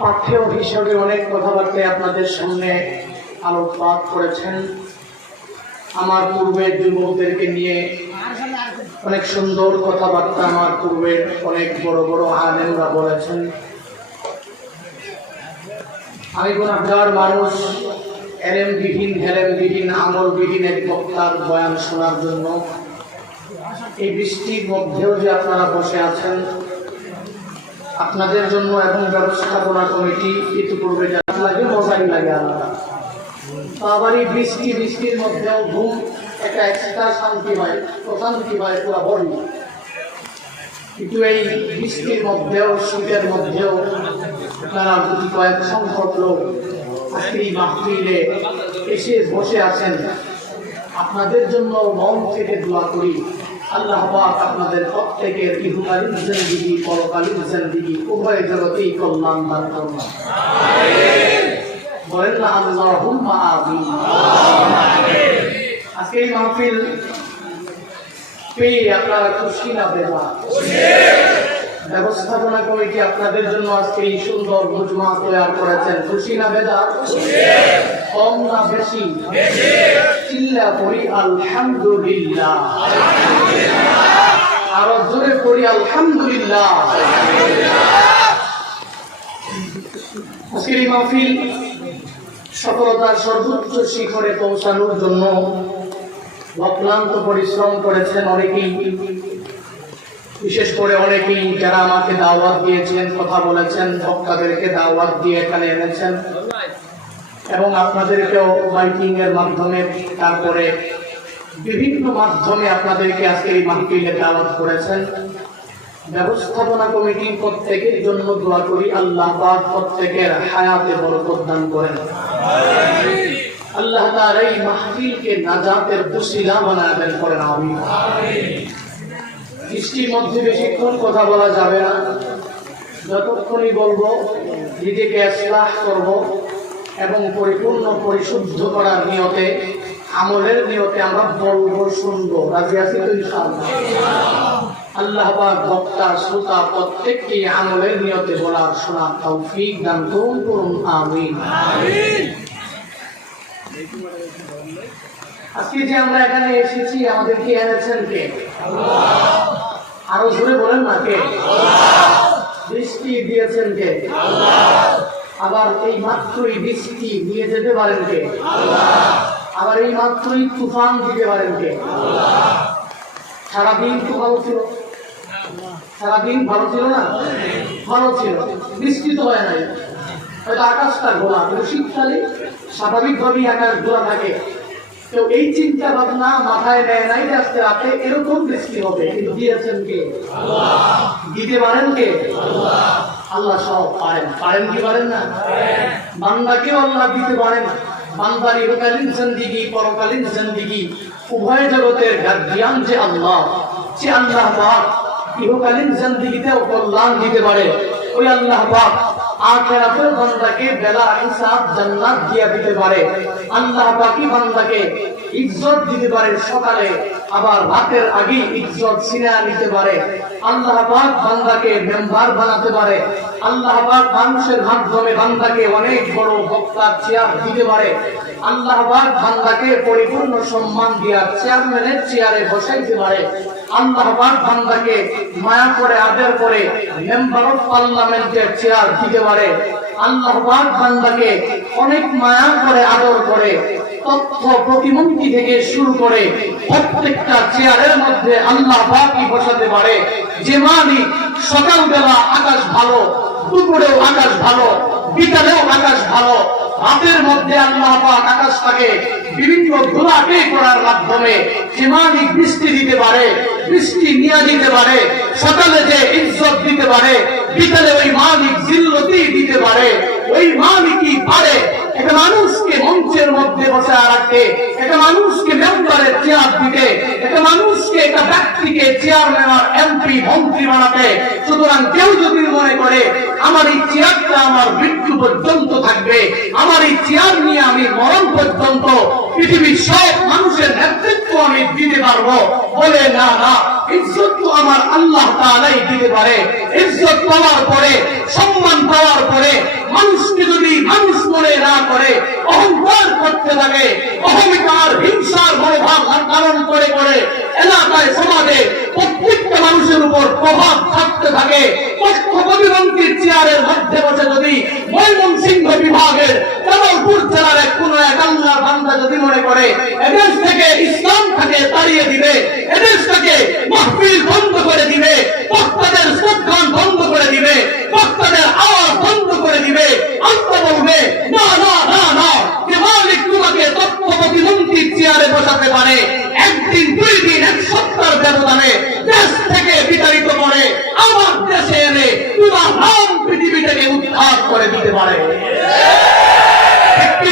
পাঠ্য হিসাবে অনেক কথাবার্তা আপনাদের সামনে আলোকপাত করেছেন। আমার পূর্বের যুবকদেরকে নিয়ে অনেক সুন্দর কথাবার্তা আমার পূর্বের অনেক বড় বড় আলেমরা বলেছেন। আমি গুনাহগার মানুষ, এলেমবিহীন হেলেমবিহীন আমলবিহীন এক বক্তার বয়ান শোনার জন্য এই বৃষ্টির মধ্যেও যে আপনারা বসে আছেন, আপনাদের জন্য এবং ব্যবস্থাপনা কমিটি ইতিপূর্বে যা লাগে মজাই লাগে আলাদা। আবার এই বৃষ্টির মধ্যেও ঘুম একটা এক্সট্রা শান্তি হয়, প্রশান্তি হয় পুরো বড়ি। কিন্তু এই বৃষ্টির মধ্যেও শীতের মধ্যেও আপনারা যদি কয়েক সংখ্যক লোক আজকে এই মাহফিলে এসে বসে আছেন, আপনাদের জন্য মন থেকে দোয়া করি আল্লাহ পাক আপনাদের প্রত্যেকের ইহকালীন জিন্দেগি পরকালীন জিন্দেগি উভয় জগতেই কল্যাণ দান করুন। বলেন না আল্লাহুম্মা আমিন। আজকে এই মাহফিল পেয়ে আপনারা খুশি না বেদা? ব্যবস্থাপনা কমিটি আপনাদের জন্য আজকে এই সুন্দর মুজমা তৈরি করেছেন, খুশি না বেদা? কম না বেশি? চিল্লা পড়ি আলহামদুলিল্লাহ, আরো জোরে পড়ি আলহামদুলিল্লাহ। আজকের এই মাহফিল সফলতার সর্বোচ্চ শিখরে পৌঁছানোর জন্য অক্লান্ত পরিশ্রম করেছেন অনেকেই, বিশেষ করে অনেকেই যারা আমাকে দাওয়াত দিয়েছেন, কথা বলেছেন, বক্তাদেরকে দাওয়াত দিয়ে এখানে এনেছেন এবং আপনাদেরকেও মাইকিং এর মাধ্যমে তারপরে বিভিন্ন মাধ্যমে আপনাদেরকে আজকে এই মাহফিলে দাওয়াত করেছেন। ব্যবস্থাপনা কমিটির প্রত্যেকের জন্য দোয়া করি আল্লাহ পাক প্রত্যেকের হায়াতে বরকত দান করেন। আল্লাহ তাআলা এই মাহফিলকে নাজাতের ওসিলা বানায় দেন, করেন আমিন। বৃষ্টির মধ্যে বেশিক্ষণ কথা বলা যাবে না, যতক্ষণই বলবো নিজেকে ইসলাহ করব এবং পরিপূর্ণ পরিশুদ্ধ করার নিয়তে, আমলের নিয়তে আমরা বলবো, শুনবো। রাজি আছি তো ইনশাআল্লাহ? আল্লাহ পাক বক্তা শ্রোতা প্রত্যেককে আমলের নিয়তে বলার শোনার তৌফিক দান করুন, আমিন। আজকে যে আমরা এখানে এসেছি, আমাদেরকে এনেছেন কে? আল্লাহ। আরো জোরে বলেন না, কে? আল্লাহ। বৃষ্টি দিয়েছেন কে? আল্লাহ। আবার এই মাত্রই বৃষ্টি নিয়ে যেতে পারেন কে? আল্লাহ। আবার এই মাত্রই তুফান দিতে পারেন কে? আল্লাহ। সারাদিন তো ভালো ছিল, সারাদিন ভালো ছিল না? ভালো ছিল, বৃষ্টি তো হয় নাই, হয়তো আকাশটা ঘোলা, কিন্তু শীতকালে স্বাভাবিকভাবেই আকাশ ঘোলা থাকে। তো এই চিন্তা ভাবনা মাথায় নেয় নাই যে আজকে রাতে এরকম বৃষ্টি হবে, কিন্তু দিয়েছেন কে? আল্লাহ। দিতে পারেন কে? আল্লাহ। আল্লাহ সব পারেন, পারেন কি পারেন না? বান্দাকেও আল্লাহ দিতে পারেন। বান্দার ইহকালীন জিন্দেগি পরকালীন জিন্দেগি উভয় জগতের গার্ডিয়ান যে আল্লাহ, সে আল্লাহ পাক ইহকালীন জিন্দেগিতেও কল্যাণ দিতে পারে। ওই আল্লাহ পাক আখিরাতের বান্দাকে বেলা হিসাব জান্নাত দিয়ে দিতে পারে। আল্লাহ পাকই বান্দাকে ইজ্জত দিতে পারে সকালে, আবার রাতের আগে ইজ্জত ছিনিয়ে নিতে পারে। আল্লাহ পাক বান্দাকে মেম্বার বানাতে পারে। আল্লাহ পাক মানুষের মাধ্যমে বান্দাকে অনেক বড় বক্তার চেয়ার দিতে পারে। আল্লাহ পাক বান্দাকে পরিপূর্ণ সম্মান দিয়া চেয়ারম্যানের চেয়ারে বসাইতে পারে। আল্লাহ পাক বান্দাকে মায়া করে আদর করে মেম্বার অফ পার্লামেন্টের চেয়ার দিতে পারে। আল্লাহ পাক বান্দাকে অনেক মায়া করে আদর করে তথ্য প্রতিমন্ত্রী থেকে শুরু করে প্রত্যেকটা চেয়ারের মধ্যে আল্লাহ পাকই বসাতে পারে। যে মালিক সকালবেলা আকাশ ভালো, দুপুরেও আকাশ ভালো, বিকালেও আকাশ ভালো, রাতের মধ্যে আল্লাহ পাক আকাশটাকে বিভিন্ন ঘোলাটে করার মাধ্যমে যে মালিক বৃষ্টি দিতে পারে, বৃষ্টি নিয়ে দিতে পারে, সকালে যে ইজ্জত দিতে পারে, বিকালে ওই মালিক জিল্লতি দিতে পারে। ওই মালিকই পারে একটা মানুষকে মঞ্চের মধ্যে বসায় রাখতে, একটা মানুষকে মেম্বারের চেয়ার দিতে, একটা মানুষকে একটা ব্যক্তিকে চেয়ারম্যান আর এমপি মন্ত্রী বানাতে। সুতরাং কেউ যদি মনে করে আমার এই চেয়ারটা আমার মৃত্যু পর্যন্ত থাকবে, আমার এই চেয়ার নিয়ে আমি মরণ পর্যন্ত পৃথিবীর সব মানুষের নেতৃত্ব আমি দিতে পারবো, বলে না না, ইজ্জত তো আমার আল্লাহ তাআলাই দিতে পারে। ইজ্জত পাওয়ার পরে, সম্মান পাওয়ার মানুষকে যদি মানুষ মনে না করে, অহংকার করতে থাকে, অহমিকার হিংসার মনোভাব ধারণ করে করে এলাকায় সমাজে প্রত্যেকটা মানুষের উপর প্রভাব থাকতে থাকে, প্রতিবন্ধীর চেয়ারের মধ্যে বসে যদি ময়মনসিংহ বিভাগের জামালপুর জেলার কোন এক আল্লাহর বান্দা যদি মনে করে এদেশ থেকে ইসলামটাকে তাড়িয়ে দিবে, এদেশটাকে মাহফিল বন্ধ করে দিবে, বক্তাদের স্লোগান বন্ধ করে দিবে, বক্তাদের আওয়াজ বন্ধ করে দিবে, আল্লাহ বলবে না না না না, যে মালিক তোমাকে তথ্য প্রতিমন্ত্রীর চেয়ারে বসাতে পারে, একদিন দুই দিন এক সপ্তাহের ব্যবধানে দেশ থেকে বিতাড়িত করে আমার দেশে এনে তোমার নাম পৃথিবী থেকে উদ্ধার করে দিতে পারে।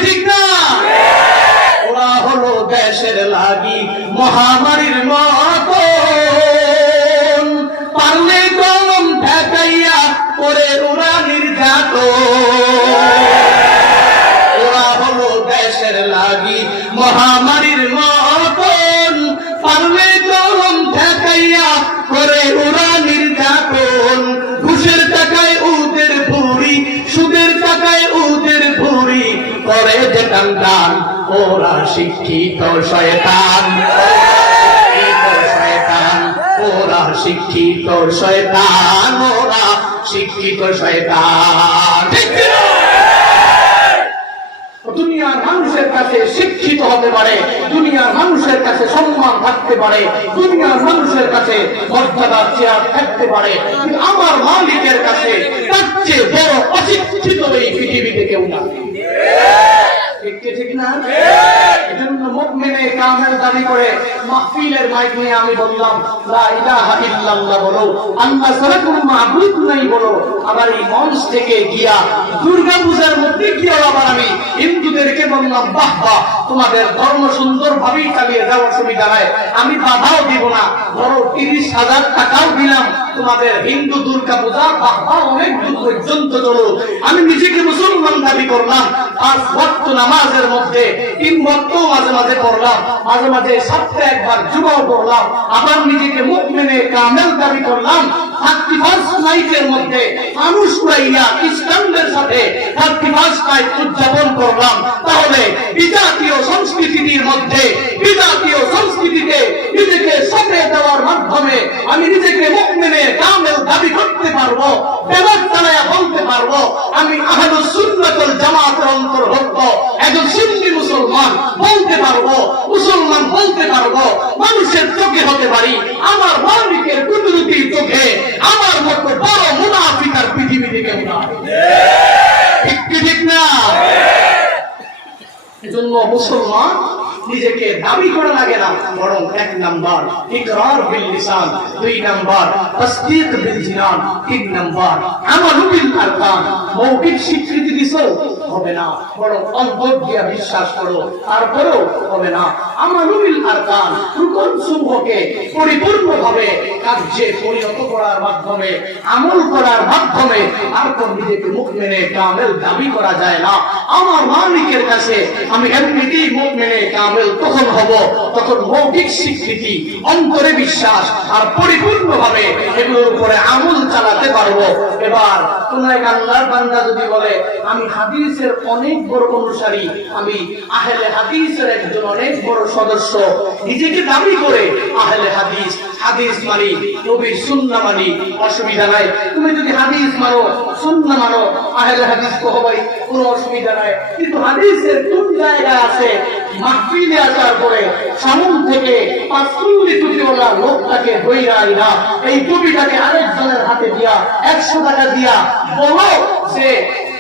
ঠিক না? ওরা হলো দেশের লাগি মহামারীর মতো, পারলে কলম ঠেকাইয়া করে ওরা নির্যাতন। ওরা হলো দেশের লাগি মহামারীর মতন, পারলে কলম ঠেকাইয়া করে ওরা নির্যাতন। ঘুষের টাকায় ওদের ভুঁড়ি, সুদের টাকায় ওদের ভুঁড়ি, করে যে টান টান ওরা শিক্ষিত শয়তান, ওরা শিক্ষিত শয়তান, ওরা শিক্ষিত শয়তান। দুনিয়ার মানুষের কাছে শিক্ষিত হতে পারে, দুনিয়ার মানুষের কাছে সম্মান থাকতে পারে, দুনিয়ার মানুষের কাছে মর্যাদার চেয়ার থাকতে পারে, কিন্তু আমার মালিকের কাছে তার চেয়ে বড় অশিক্ষিত এই পৃথিবীতে কেউ না। ঠিক না? এজন্য মুমিনে কামেল দাবি করে মাহফিলের মাইক নিয়ে আমি বললাম লা ইলাহা ইল্লাল্লাহ বলো, আল্লাহ ছাড়া কোনো মাবুদ নাই বলো। আবার এই মঞ্চ থেকে গিয়া দুর্গা পূজার মধ্যে গিয়ে আবার আমি হিন্দুদেরকে বললাম বাহ বাহ, তোমাদের ধর্ম সুন্দর ভাবেই চালিয়ে যাও, অসুবিধা নাই, আমি বাধাও দিব না, ধরো 30,000 টাকাও দিলাম, তোমাদের হিন্দু দুর্গা পূজা বাহ বাহ অনেক দূর পর্যন্ত চলো। আমি নিজেকে মুসলমান দাবি করলাম, 5 ওয়াক্ত নামাজের মধ্যে 3 ওয়াক্ত মাঝে মাঝে পড়লাম, মাঝে মাঝে সপ্তাহে একবার জুমাও পড়লাম, আবার নিজেকে মুমিনে কামেল দাবি করলাম। 31st নাইটের মধ্যে মানুষ উড়াইয়া খ্রিস্টানদের সাথে 31st নাইট উদযাপন করলাম। তাহলে বিজাতীয় সংস্কৃতির মধ্যে, বিজাতীয় সংস্কৃতিতে নিজেকে সঁপে দেওয়ার মাধ্যমে আমি নিজেকে মুমিনে কামেল দাবি করতে পারবো, বেলাত চালায়া বলতে পারবো আমি আহলুস সুন্নাত ওয়াল জামাতের অন্তর্ভুক্ত একজন সুন্নি মুসলমান বলতে পারবো, মুসলমান বলতে পারবো, মানুষের চোখে হতে পারি, আমার মালিকের কুদরতি চোখে আমার মতো বড় মুনাফিক আর পৃথিবীতে কেউ না। ঠিক না? এজন্য মুসলমান নিজেকে দাবি করা লাগে না, বরং 1 নাম্বার ইকরার বিল লিসান, 2 নাম্বার তাসদীক বিল জিনান, 3 নাম্বার আমালু বিল আরকান। মৌখিক স্বীকৃতি দিছো হবে না, বরং অন্তর দিয়ে বিশ্বাস করো, তারপরেও হবে না। আমালু বিল আরকান, রুকন সমূহকে পরিপূর্ণভাবে কার্যে পরিণত করার মাধ্যমে, আমল করার মাধ্যমে আর কোন নিজেকে মুমিনে কামেল দাবি করা যায় না। আমার মালিকের কাছে আমি এমনিতেই মুমিনে কামেল তখন হব তখন মৌখিক স্বীকৃতি, অন্তরে বিশ্বাস আর পরিপূর্ণভাবে এগুলোর উপরে আমল চালাতে পারবো। এবার কোন এক আল্লাহর বান্দা যদি বলে আমি হাদিসের অনেক বড় অনুসারী, আমি আহলে হাদিসের একজন অনেক বড় সদস্য, নিজেকে দাবি করে আহলে হাদিস, হাদিস মানি, নবীর সুন্নাহ মানি, অসুবিধা নাই। তুমি যদি হাদিস মানো, সুন্নাহ মানো, আহলে হাদিস কহবাই, কোনো অসুবিধা নাই। কিন্তু হাদিসের কোন জায়গায় আছে মাহফিলে আসার পরে সামন থেকে 5 টুপিওয়ালা লোকটাকে বইরাই না, এই টুপিটাকে আরেকজনের হাতে দিয়া 100 টাকা দিয়া বলো যে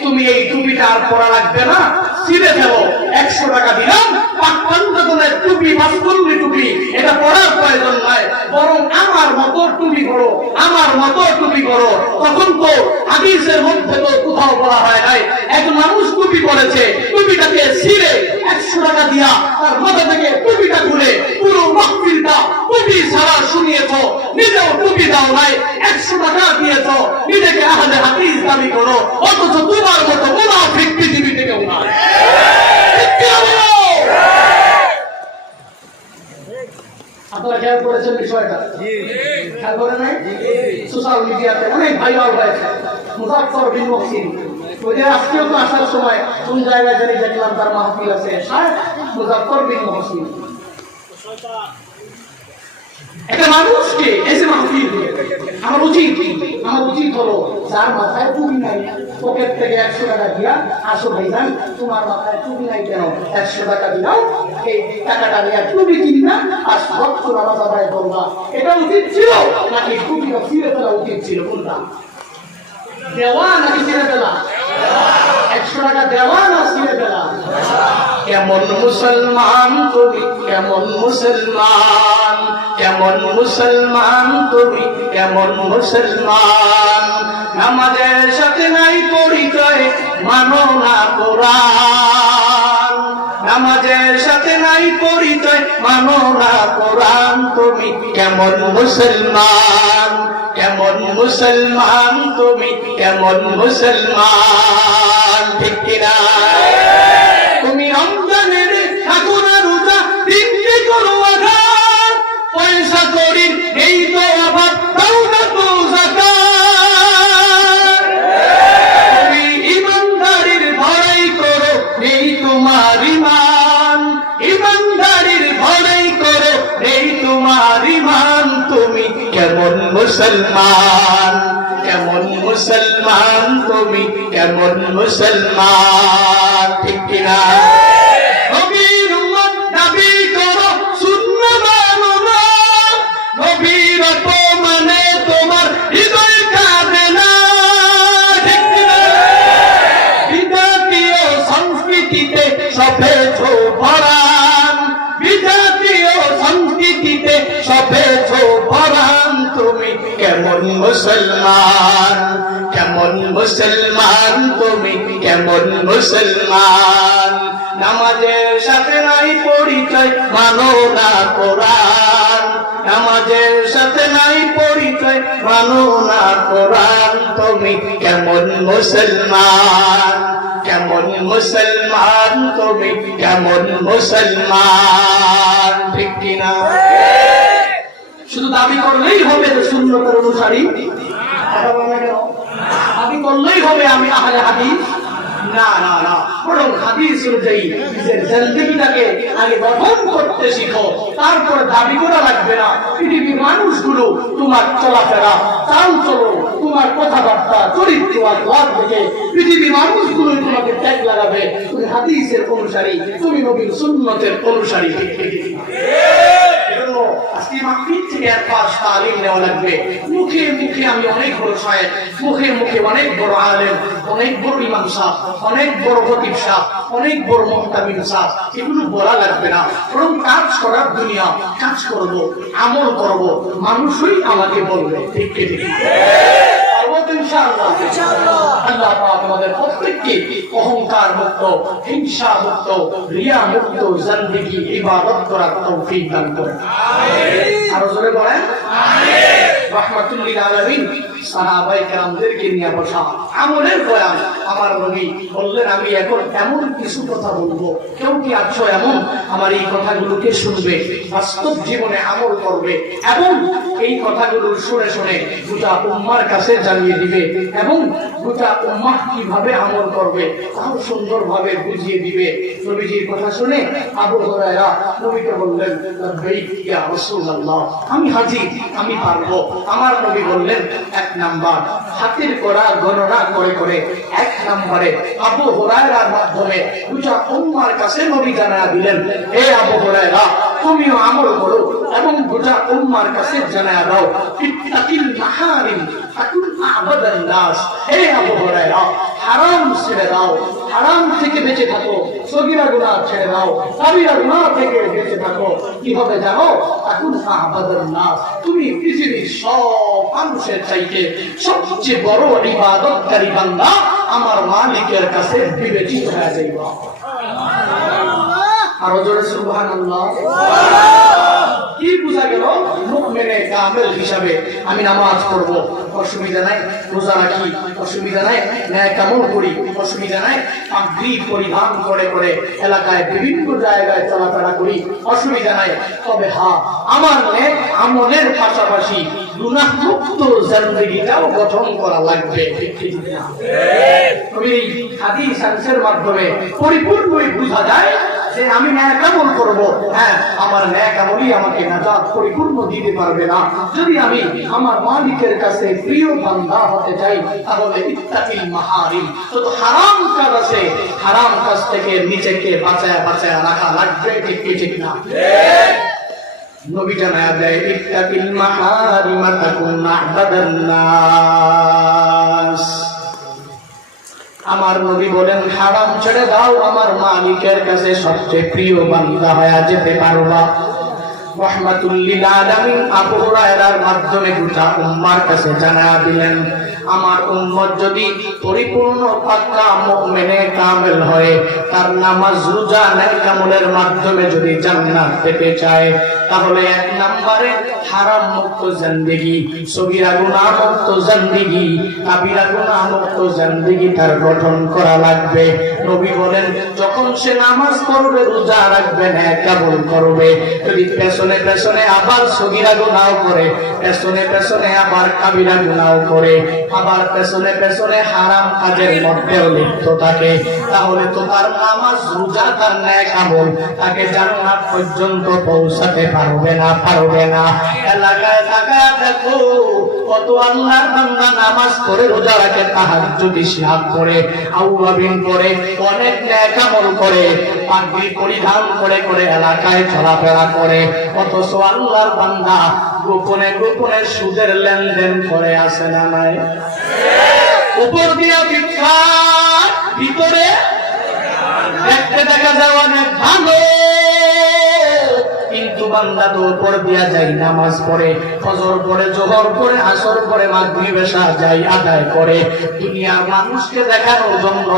তুমি এই টুপিটা আর পরা লাগবে না, ছিঁড়ে ফেলো, 100 টাকা দিলাম, 55 টুপি, 5 টুপি, এটা পরার প্রয়োজন নাই, বরং আমার মতো টুপি করো, আমার মতো টুপি করো। তখন তো হাদিসের মধ্যে তো কোথাও বলা হয় নাই এক মানুষ টুপি পরেছে, টুপিটাকে ছিঁড়ে 100 টাকা দিয়া তার মাথা থেকে টুপিটা খুলে পুরো মাহফিলটা টুপি ছাড়া শুনিয়েছো, নিজেও টুপি দাও নাই, 100 টাকা দিয়েছো, নিজেকে আহলে হাদিস দাবি করো, অথচ তোমার মতো মুনাফিক পৃথিবীতে কেউ নাই। আপনারা খেয়াল করেছেন বিষয়টা? খেয়াল করে নাই? সোশ্যাল মিডিয়াতে অনেক ভাইরাল হয়েছে মুজাফফর বিন মুহসিন, ওই যে আজকেও তো আসার সময় কোন জায়গায় জানি দেখলাম তার মাহফিল আছে শায়েখ মুজাফফর বিন মুহসিন। একটা মানুষকে এসে মাহফিল আমার উচিত হলো যার মাথায় টুপি নাই পকেট থেকে 100 টাকা দিয়া আসো ভাইজান তোমার মাথায় টুপি নাই কেন 100 টাকা দিলাও এই টাকাটা নিয়ে টুপি কিনবা আর সব নামাজ আদায় করবা। এটা উচিত ছিল নাকি টুপিটা ছিঁড়ে ফেলা উচিত ছিল? কোনটা দেওয়া নাকি ছিঁড়ে ফেলা? 100 টাকা দেওয়া না ছিঁড়ে ফেলা? কেমন মুসলমান তুমি, কেমন মুসলমান, কেমন মুসলমান তুমি, কেমন মুসলমান, নামাজের সাথে নাই পরিচয় মানো না কোরআন, নামাজের সাথে নাই পরিচয় মানো না কোরআন, তুমি কেমন মুসলমান, কেমন মুসলমান তুমি, কেমন মুসলমান, ঠিক কিনা? তুমি রমজানের ঠাকুর রোজা দিনকে করো আঘাত, পয়সা করি নেই তো অভাব দাও না তো যাকাত, তুমি ইমানদারির ভরাই করো নেই তোমার ইমান, ইমানদারির ভরাই করো নেই তোমার ইমান, তুমি কেমন মুসলমান, কেমন মুসলমান তুমি, কেমন মুসলমান, ঠিক কিনা? নবীর উম্মত দাবি করো শূন্য মানো না, নবীর অপমানে তোমার হৃদয় কাঁদে না, ঠিক কিনা? বিজাতীয় সংস্কৃতিতে সফেছ পরাণ, বিজাতীয় সংস্কৃতিতে সফেছ পরাণ, তুমি কেমন মুসলমান, কেমন মুসলমান তুমি, কেমন মুসলমান, নামাজের সাথে নাই পরিচয় মানো না কোরআন, নামাজের সাথে নাই পরিচয় মানো না কোরআন, তুমি কেমন মুসলমান, কেমন মুসলমান তুমি, কেমন মুসলমান, ঠিক কিনা? শুধু দাবি করলেই হবে যে সুন্নতের অনুসারী, দাবি করলেই হবে আমি আহলে হাদিস, না না না, বরং হাদিস অনুযায়ী নিজের জিন্দেগিটাকে আগে গঠন করতে শিখো, তারপর দাবি করা লাগবে না। পৃথিবীর মানুষগুলো তোমার চলাফেরা চাল চলো তোমার কথাবার্তা চরিত্র আর লাভ থেকে পৃথিবীর মানুষগুলো তোমাকে ট্যাগ লাগাবে তুমি হাদিসের অনুসারী, তুমি নবীর সুন্নতের অনুসারী, ঠিক ঠিক? আজকে মাহফিল থেকে এক পাশ তালিম নেওয়া লাগবে। মুখে মুখে আমি অনেক বড় শায়েখ, মুখে মুখে অনেক বড় আলেম, অনেক বড় ইমাম সাহেব, অনেক বড় খতিব সাহেব, অনেক বড় মুহতামিম সাহেব, এগুলো বলা লাগবে না। বরং কাজ করার দুনিয়া, কাজ করব, আমল করব, মানুষই আমাকে বলবে, ঠিক ঠিক? আল্লাহ পাক আমাদের প্রত্যেককে অহংকার মুক্ত, হিংসা মুক্ত, রিয়া মুক্ত জিন্দেগি ইবাদত করার তৌফিক দান করুন। আমিন। আরো জোরে বলেন আমিন। রাহমাতুল লিল আলামিন সাহাবায়ে কেরামদেরকে নিয়ে বসা আমলের বয়ান। আমার নবী বললেন আমি এখন এমন কিছু কথা বলবো, কেউ কি আছো এমন আমার এই কথাগুলোকে শুনবে, বাস্তব জীবনে আমল করবে এবং এই কথাগুলো শুনে শুনে গোটা উম্মার কাছে জানিয়ে দিবে এবং গোটা উম্মাহ কিভাবে আমল করবে তাও সুন্দরভাবে বুঝিয়ে দিবে। নবীজির কথা শুনে আবু হুরায়রা নবীকে বললেন লব্বাইক ইয়া রাসূলুল্লাহ, আমি হাজী, আমি পারবো। আমার নবী বললেন এক নাম্বার হাতের করা গণনা করে করে এক নম্বরে আবু হুরায়রার মাধ্যমে গোটা উম্মার কাছে নবী জানায়া দিলেন, হে আবু হুরায়রা তুমিও আমল করো এবং গোটা উম্মার কাছে জানায়া দাও, ইত্তাকিল মাহারিম তাকুন আবাদান নাস। হে আবু হুরায়রা হারাম ছেড়ে দাও, হারাম থেকে বেঁচে থাকো, সগীরা গুনাহ ছেড়ে দাও, কাবীরা গুনাহ থেকে বেঁচে থাকো। কিভাবে জানো? তাকুন আবাদান নাস, তুমি পৃথিবীর সব মানুষের চাইতে সবচেয়ে বড় ইবাদতকারী বান্দা আমার মালিকের কাছে বিবেচিত হয়ে যাইবা। আরো জোরে সুবহানাল্লাহ। কি বুঝা গেল? মুমিনে কামেল হিসাবে আমি নামাজ পড়ব, অসুবিধা নাই, রোজা রাখি, অসুবিধা নাই, ন্যায় কামল করি, অসুবিধা নাই, পাগড়ি পরিধান করে করে এলাকায় বিভিন্ন জায়গায় চলাফেরা করি, অসুবিধা নাই। তবে হ্যাঁ, আমার নেক আমলের পাশাপাশি গুনাহমুক্ত জিন্দেগিটাও গঠন করা লাগবে, ঠিক ঠিক না? নবী নবীর হাদিস হাদিসের মাধ্যমে পরিপূর্ণই বোঝা যায় যে আমি ন্যাক আমল করব, হ্যাঁ আমার ন্যাক আমলই আমাকে নাজাত পরিপূর্ণ দিতে পারবে না। যদি আমি আমার মালিকের কাছে প্রিয় বান্দা হতে চাই তাহলে ইত্তাকিল মাহারিম, শুধু হারাম কাজ আছে হারাম কাজ থেকে নিজেকে বাঁচায়া বাঁচায়া রাখা লাগবে। ঠিক কি ঠিক না? নবী জানায়া দেয় ইত্তাকিল মাহারিম তাকুন আহবাদান নাস। আমার নবী বলেন হারাম ছেড়ে দাও, আমার মালিকের কাছে সবচেয়ে প্রিয় বান্দা হয়ে যেতে পারবা। রাহমাতুল লিল আলামিন আবু হুরায়রার মাধ্যমে গোটা উম্মার কাছে জানায়া দিলেন আমার উম্মত যদি পরিপূর্ণ পাক্কা মুমিনে কামেল হয়, তার নামাজ রোজা নেক আমলের মাধ্যমে যদি জান্নাত পেতে চায়, তাহলে এক নম্বরে হারাম মুক্ত জিন্দেগি, সগীরা গুনাহ মুক্ত জিন্দেগি, কাবিরা গুনাহ মুক্ত জিন্দেগি তার গঠন করা লাগবে। নবী বলেন যখন সে নামাজ পড়বে, রোজা রাখবে, নেক আমল করবে, যদি পেছনে পেছনে আবার সগীরা গুনাহ করে, পেছনে পেছনে আবার কাবিরা গুনাহ করে, আবার পেছনে পেছনে হারাম কাজের মধ্যেও লিপ্ত থাকে, তাহলে তো তার নামাজ রোজা তার নেক আমল তাকে জান্নাত পর্যন্ত পৌঁছাতে পারবে না, পারবে না। এলাকায় তাকায় দেখো কত আল্লাহর বান্দা নামাজ পড়ে, রোজা রাখে, তাহাজ্জুদ ইশরাক করে, আওয়াবিন করে, অনেক নেক আমল করে, পাগড়ি পরিধান করে করে এলাকায় চলাফেরা করে, অথচ আল্লাহর বান্দা গোপনে গোপনে সুদের লেনদেন করে আছে না নাই? উপর দিয়ে বিখ্যাত, ভিতরে দেখতে দেখা যায় অনেক ভালো, কিন্তু বান্দা তো উপর দিয়া যায় নামাজ পড়ে, ফজর পড়ে, জোহর পড়ে, আসর পড়ে, মাগরিব এশা যায় আদায় করে, দুনিয়ার মানুষকে দেখানোর জন্য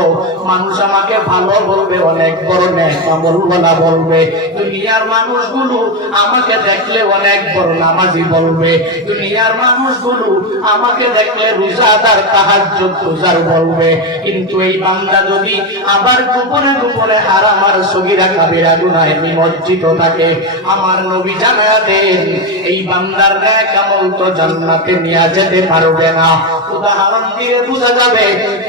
মানুষ আমাকে ভালো বলবে, অনেক বড় নেক আমলওয়ালা বলবে, দুনিয়ার মানুষগুলো আমাকে দেখলে অনেক বড় নামাজি বলবে, দুনিয়ার মানুষগুলো আমাকে দেখলে রোজাদার তাহাজ্জুদ রোজার বলবে, কিন্তু এই বান্দা যদি আবার গোপনে গোপনে হারাম আর সগীরা কাবিরা গুনাহে নিমজ্জিত থাকে, আমার নবী জানায়া দেন এই বান্দার নেক আমল তো জান্নাতে নিয়ে যেতে পারবে না। উদাহরণ দিয়ে বোঝা যাবে,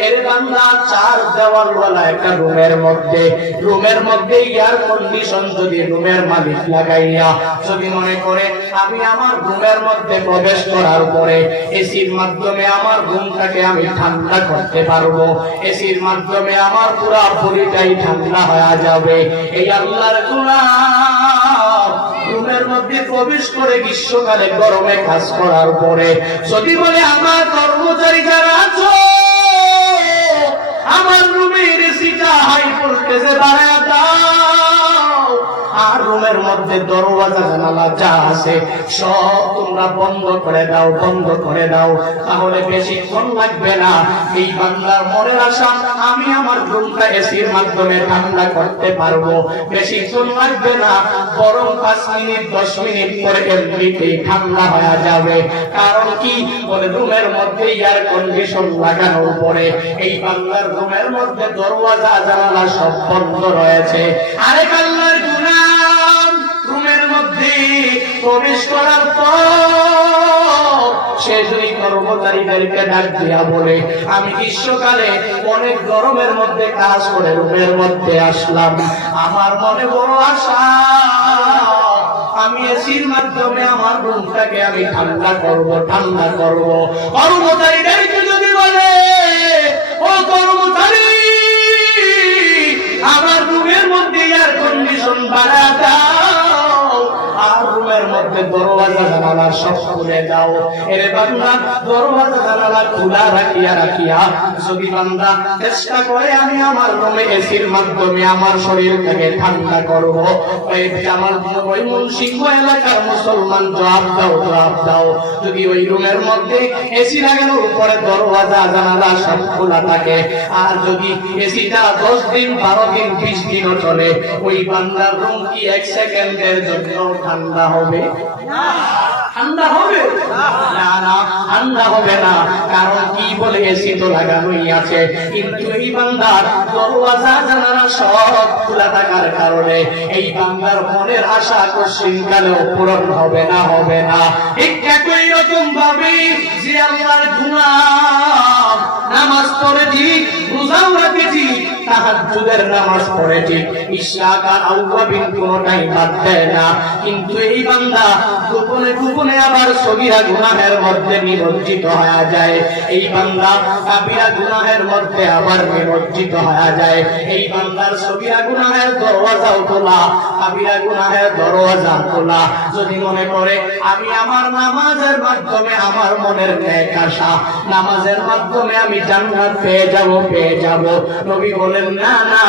এর বান্দা চার দেওয়ালওয়ালা একটা রুমের মধ্যে এয়ার কন্ডিশন যদি রুমের মালিক লাগাইয়া যদি মনে করে আমি আমার রুমের মধ্যে প্রবেশ করার পরে এসির মাধ্যমে আমার রুমটাকে আমি ঠান্ডা করতে পারবো, এসির মাধ্যমে আমার পুরা বডিটাই ঠান্ডা হয়ে যাবে, এই আল্লাহর গোলাম রুমের মধ্যে প্রবেশ করে গ্রীষ্মকালে গরমে কাজ করার পরে যদি বলে আমার কর্মচারী যারা আছো আমার রুমের এসিটা হাই ভোল্টেজে বাড়ায় দাও, আর রুমের মধ্যে দরওয়াজা জানালা যা আছে সব তোমরা বন্ধ করে দাও, বন্ধ করে দাও, তাহলে বেশিক্ষণ লাগবে না এই বান্দার মনের আশা আমি আমার রুমটা এসির মাধ্যমে ঠান্ডা করতে পারবো, বেশিক্ষণ লাগবে না, বরং 5 মিনিট 10 মিনিট পরে এমনিতেই ঠান্ডা হয়ে যাবে। কারণ কি বলে রুমের মধ্যে এয়ার কন্ডিশন লাগানোর পরে এই বান্দার রুমের মধ্যে দরওয়াজা জানালা সব বন্ধ রয়েছে। আরেক আল্লাহর গোলাম রুমের মধ্যে প্রবেশ করার পর সে দুই কর্মচারীদেরকে ডাক দিয়া বলে আমি গ্রীষ্মকালে অনেক গরমের মধ্যে কাজ করে রুমের মধ্যে আসলাম, আমার মনে বড় আশা আমি এসির মাধ্যমে আমার রুমটাকে আমি ঠান্ডা করব, ঠান্ডা করব। কর্মচারীদেরকে যদি বলে ও কর্মচারী আমার রুমের মধ্যে এয়ার কন্ডিশন বাড়া দাও, আর রুমের মধ্যে দরওয়াজা জানালা সব খুলে দাও, এর বান্দা দরওয়াজা জানালা খোলা রাখিয়া রাখিয়া যদি বান্দা চেষ্টা করে আমি আমার রুমে এসির মাধ্যমে আমার শরীরটাকে ঠান্ডা করব, ওই আমার ওই মুন্সিংহ এলাকার মুসলমান জবাব দাও, জবাব দাও, যদি ওই রুমের মধ্যে এসি লাগানোর উপরে দরওয়াজা জানালা সব খোলা থাকে, আর যদি এসিটা 10 দিন 12 দিন 20 দিনও চলে, ওই বান্দার রুম কি 1 সেকেন্ডের জন্য ঠান্ডা হবে? ঠান্ডা হবে না, না ঠান্ডা হবে না। কারণ কি বলে এসি তো লাগানোই আছে, কিন্তু এই বান্দার দরওয়াজা জানালা সব খোলা থাকার কারণে এই বান্দার মনের আশা কোশ্চিনকালেও পূরণ হবে না, হবে না। ঠিক একই রকম ভাবে যে আল্লাহর গোলাম নামাজ পড়ে ঠিক রোজাও তাহাজ্জুদের নামাজ পড়ে ঠিক ইশরাক আর আওয়াবিন কোনটাই বাদ দেয় না, কিন্তু এই বান্দা গোপনে গোপনে আবার সগীরা গুনাহের মধ্যে নিমজ্জিত হয়ে যায়। এই বান্দা কাবিরা গুনাহের মধ্যে আবার নিমজ্জিত হয়ে যায়। এই বান্দার সগীরা গুনাহের দরওয়াজাও খোলা, কাবিরা গুনাহের দরওয়াজা খোলা। যদি মনে করে আমি আমার নামাজের মাধ্যমে আমার মনের নেক আশা, নামাজের মাধ্যমে আমি জান্নাত পেয়ে যাব, নবী বলেন না না,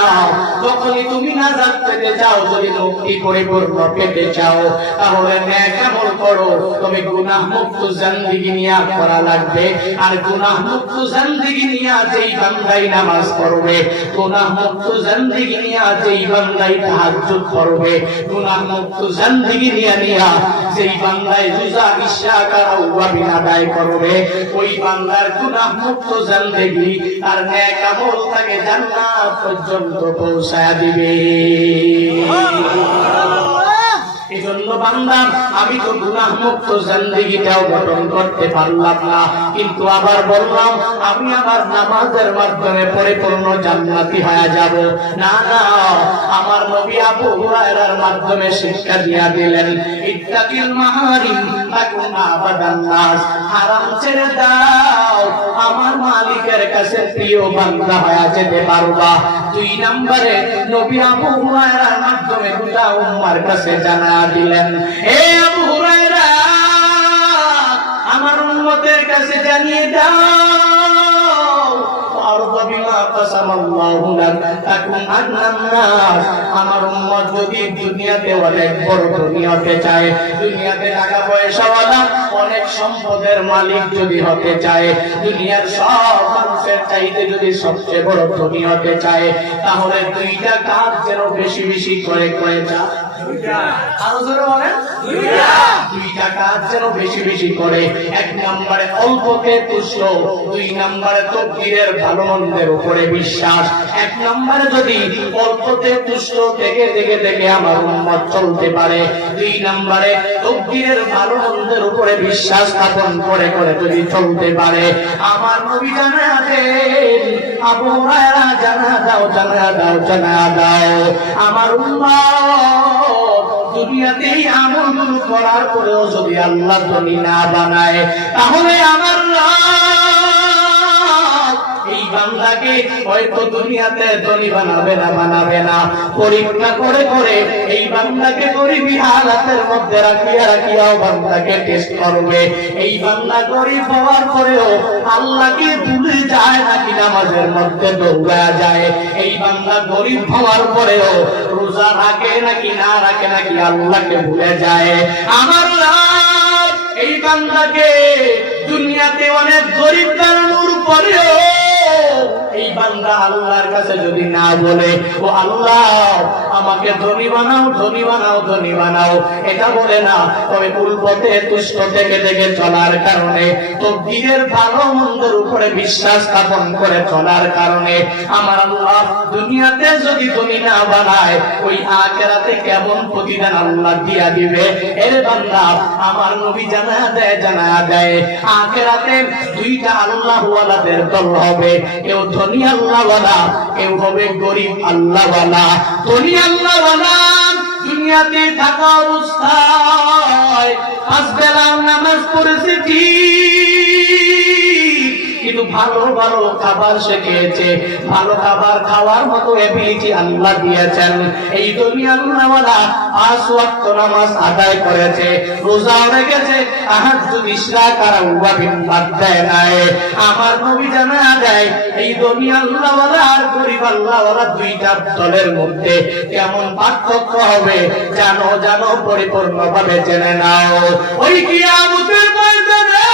যখনই তুমি নাজাত পেতে চাও, যদি মুক্তি পরিপূর্ণ পেতে চাও, তাহলে নেক আমল করো। তবে গুনাহ মুক্ত জিন্দেগি নিয়ে করা লাগবে। আর গুনাহ মুক্ত জিন্দেগি নিয়ে যেই বান্দাই নামাজ পড়বে, গুনাহ মুক্ত জিন্দেগি নিয়ে যেই বান্দাই তাহাজ্জুদ পড়বে, গুনাহ মুক্ত জিন্দেগি নিয়ে যেই বান্দাই রোজা ইশরাক আর আওয়াবিন আদায় করবে, ওই বান্দার গুনাহ মুক্ত জিন্দেগি আর নেক আমল তাকে জান্নাত পর্যন্ত পৌঁছায় দিবে। এজন্য বান্দা, আমি তো গুনাহ মুক্ত জিন্দেগিটাও গঠন করতে পারলাম না, কিন্তু আবার বললাম আমি আবার নামাজের মাধ্যমে পরিপূর্ণ জান্নাতি হয়ে যাব। না না, আমার নবী আবু হুরায়রার মাধ্যমে শিক্ষা দিয়া দিলেন, ইত্তাকিল মাহারিম তাকুন আবাদান নাস, হারাম ছেড়ে দাও, আমার মালিকের কাছে প্রিয় বান্দা হয়ে যেতে পারবা। 2 নম্বরে নবী আবু হুরায়রার মাধ্যমে গোটা উম্মার কাছে জানা দিলেন, হে আবু হুরায়রা, আমার উম্মতের কাছে জানিয়ে দাও, আমার উম্মত যদি দুনিয়াতে অনেক বড় ধনী হতে চায়, দুনিয়াতে টাকা পয়সাওয়ালা অনেক সম্পদের মালিক যদি হতে চায়, দুনিয়ার সব মানুষের চাইতে যদি সবচেয়ে বড় ধনী হতে চায়, তাহলে 2টা কাজ যেন বেশি বেশি করে যায়। আরো জোরে বলেন, 2টা কাজ যেন বেশি বেশি করে। 1 নম্বরে অল্পতে তুষ্ট, 2 নম্বরে তাকদীরের ভালো মন্দের উপরে বিশ্বাস। 1 নম্বরে যদি অল্পতে তুষ্ট থেকে আমার উম্মত চলতে পারে, 2 নম্বরে তাকদীরের ভালো মন্দের উপরে বিশ্বাস স্থাপন করে যদি চলতে পারে, আমার নবী জানা দেন, আবু হুরায়রা জানা দাও, আমার উম্মত দুনিয়াতেই আমল করার পরেও যদি আল্লাহ ধনী না বানায়, তাহলে আমার এই বান্দাকে হয়তো দুনিয়াতে ধনী বানাবে না, পরীক্ষা করে এই বান্দাকে গরিবী হালাতের মধ্যে রাখিয়াও বান্দাকে টেস্ট করবে। এই বান্দা গরিব হওয়ার পরেও আল্লাহকে ভুলে যায় নাকি নামাজের মধ্যে দৌড়া যায়, এই বান্দা গরিব হওয়ার পরেও রোজা রাখে নাকি না রাখে, নাকি আল্লাহকে ভুলে যায়। আমার এই বান্দাকে দুনিয়াতে অনেক গরিব বানানোর পরেও এই বান্দা আল্লাহর কাছে যদি না বলে, ও আল্লাহ আমাকে ধনী বানাও, এটা বলে না, তবে ভুল পথে তুষ্ট থেকে চলার কারণে, তাকদীরের ভালো মন্দের উপরে বিশ্বাস স্থাপন করে চলার কারণে আমার আল্লাহ দুনিয়াতে যদি ধনী না বানায়, ওই আখিরাতে কেমন প্রতিদান আল্লাহ দিয়া দিবে। এর বান্দা, আমার নবী জানা দেয় আখিরাতে 2টা আল্লাহওয়ালাদের দল হবে, কেউ ধনী আল্লাহওয়ালা, কেউ হবে গরিব আল্লাহওয়ালা। ধনী আল্লাহওয়ালা দুনিয়াতে থাকা অবস্থায় 5 বেলা নামাজ পড়েছে ঠিক, কিন্তু ভালো খাবার সে খেয়েছে, ভালো খাবার খাওয়ার মতো এবিলিটি আল্লাহ দিয়েছেন। এই দুনিয়া আল্লাহওয়ালা 5 ওয়াক্ত নামাজ আদায় করেছে, রোজা রেখেছে, তাহাজ্জুদ ইশরাক আর আওয়াবিন বাদ দেয় নাই। আমার নবী জানা দেয়, এই দুনিয়া আল্লাহওয়ালা আর গরিব আল্লাহওয়ালা 2টা দলের মধ্যে কেমন পার্থক্য হবে জানো পরিপূর্ণভাবে জেনে নাও। ওই কিয়ামতের ময়দানে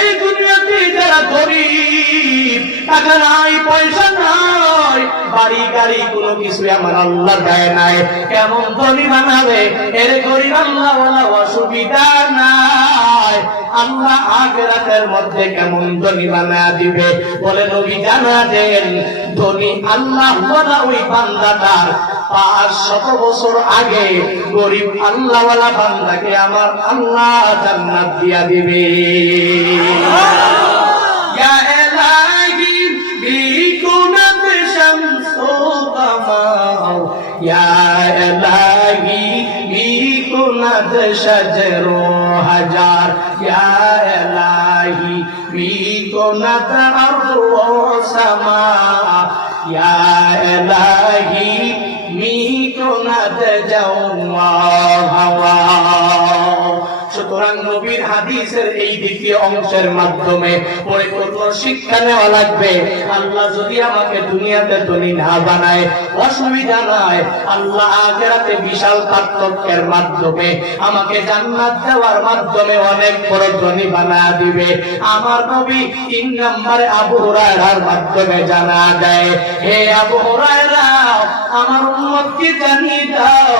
এই দুনিয়াতে যারা গরিব, টাকা নাই, পয়সা নাই, বাড়ি গাড়ি কোনো কিছু আমার আল্লাহ দেয় নাই, কেমন ধনী বানাবে? এর গরিব আল্লাহওয়ালা অসুবিধা নাই, আল্লাহ আখিরাতের মধ্যে কেমন ধনী বানায় দিবে। বলে নবী জানা দেন, ধনী আল্লাহওয়ালা ওই বান্দাটার 500 বছর আগে গরিব আল্লাহওয়ালা বান্দাকে আমার আল্লাহ জান্নাত দিয়া দিবে। ইয়া ইলাহি বিকুল शजरो हजार या इलाही मीकुनत अर्ज़ व समा या इलाही मीकुनत जौ व हवा। সুতরাং নবীর হাদিসের এই দ্বিতীয় অংশের মাধ্যমে পরিপূর্ণ শিক্ষা নেওয়া লাগবে। আল্লাহ যদি আমাকে দুনিয়াতে ধনী না বানায়, অসুবিধা নাই, আল্লাহ আখিরাতে বিশাল পার্থক্যের মাধ্যমে আমাকে জান্নাত দেওয়ার মাধ্যমে অনেক বড় ধনী বানায় দিবে। আমার নবী 3 নম্বরে আবু হুরায়রার মাধ্যমে জানা দেয়, হে আবু হুরায়রা, আমার উম্মতকে জানিয়ে দাও,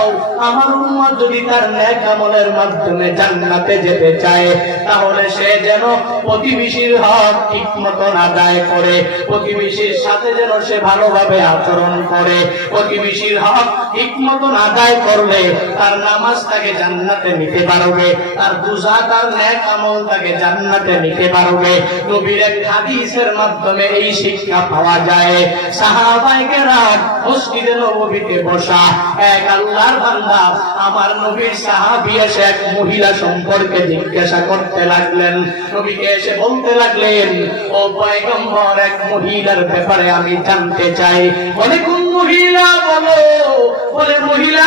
আমার উম্মত যদি তার নেক আমলের মাধ্যমে জান্নাতে যেতে চায়, তাহলে সে যেন প্রতিবেশীর হক ঠিক মতন আদায় করে, প্রতিবেশীর সাথে যেন সে ভালোভাবে আচরণ করে। প্রতিবেশীর হক ঠিক মতন আদায় করলে তার নামাজ তাকে জান্নাতে নিতে পারবে, তার রোজা, তার নেক আমল তাকে জান্নাতে নিতে পারবে। নবীর এক হাদিসের মাধ্যমে এই শিক্ষা পাওয়া যায়। সাহাবায়ে কেরাম মসজিদে নববীতে বসা এক আল্লাহর বান্দা, আমার নবীর সাহাবী এসে এক মহিলা সম্পর্কে জিজ্ঞাসা করতে লাগলেন। নবীকে এসে বলতে লাগলেন, ও পয়গম্বর, এক মহিলার ব্যাপারে আমি জানতে চাই। বলে, কোন মহিলা? বলো। বলে, মহিলা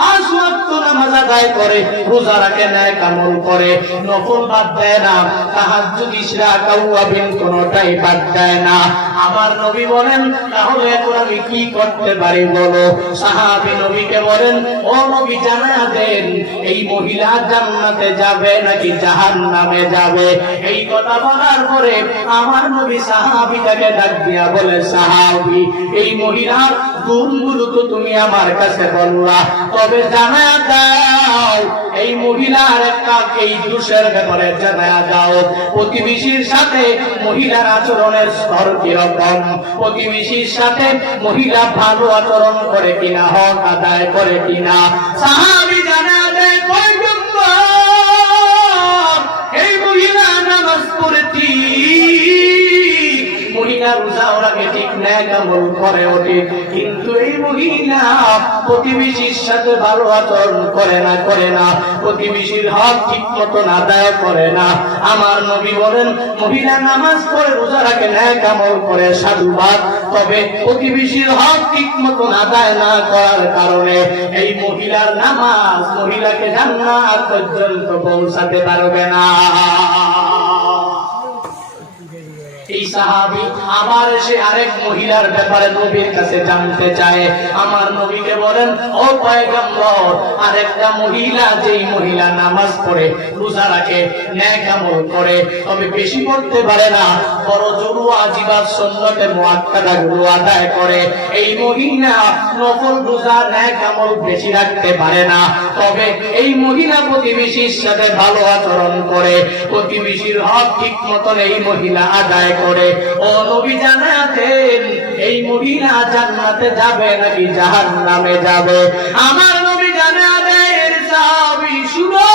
5 ওয়াক্ত নামাজ আদায় করে, রোজা রাখে, নেক আমল করে, নফল বাদ দেয় না, তাহাজ্জুদ, ইশরাক, আওয়াবিন কোনটাই বাদ দেয় না। আমার নবী বলেন, তাহলে এখন আমি কি করতে পারি বলো? সাহাবী নবীকে বলেন, ও নবী, জানা দেন এই মহিলা জান্নাতে যাবে নাকি জাহান্নামে যাবে? এই কথা বলার পরে আমার নবী সাহাবীটাকে ডাক দিয়া বলে, সাহাবী, এই মহিলার গুণগুলো তো তুমি আমার কাছে বললা, তবে জানা দাও এই মহিলার একটা এই দোষের ব্যাপারে জানা দাও। প্রতিবেশীর সাথে মহিলার আচরণের স্তর কিরকম, প্রতিবেশীর সাথে মহিলা ভালো আচরণ করে কিনা, হক আদায় করে কিনা। সাহাবী জানা দেয়, পয়গম্বর, এই মহিলা নামাজ পড়েছি, মহিলা রোজাও রাখে ঠিক, নেক আমল করেও ঠিক, কিন্তু এই মহিলা প্রতিবেশীর সাথে ভালো আচরণ করে না, প্রতিবেশীর হক ঠিক মতন আদায় করে না। আমার নবী বলেন, মহিলা নামাজ পড়ে, রোজা রাখে, নেক আমল করে, সাধুবাদ, তবে প্রতিবেশীর হক ঠিক মতন আদায় না করার কারণে এই মহিলার নামাজ মহিলাকে জান্নাত পর্যন্ত পৌঁছাতে পারবে না। এই সাহাবী আবার এসে আরেক মহিলার ব্যাপারে নবীর কাছে জানতে চায়। আমার নবীকে বলেন, ও পয়গম্বর, আরেকটা মহিলা, যেই মহিলা নামাজ পড়ে, রোজা রাখে, নেক আমল করে, তবে বেশি পড়তে পারে না, বড় জরু ওয়াজিবাত সুন্নতে মুআক্কাদা গুলো আদায় করে, এই মহিলা নফল রোজা নেক আমল বেশি রাখতে পারে না, তবে এই মহিলা প্রতিবেশীর সাথে ভালো আচরণ করে, প্রতিবেশীর হক ঠিক মতন এই মহিলা আদায় করে। ও নবী, জানা দেন এই মহিলা জান্নাতে যাবে নাকি জাহান্নামে যাবে? আমার নবী জানা দেন, সাহাবী শুনো,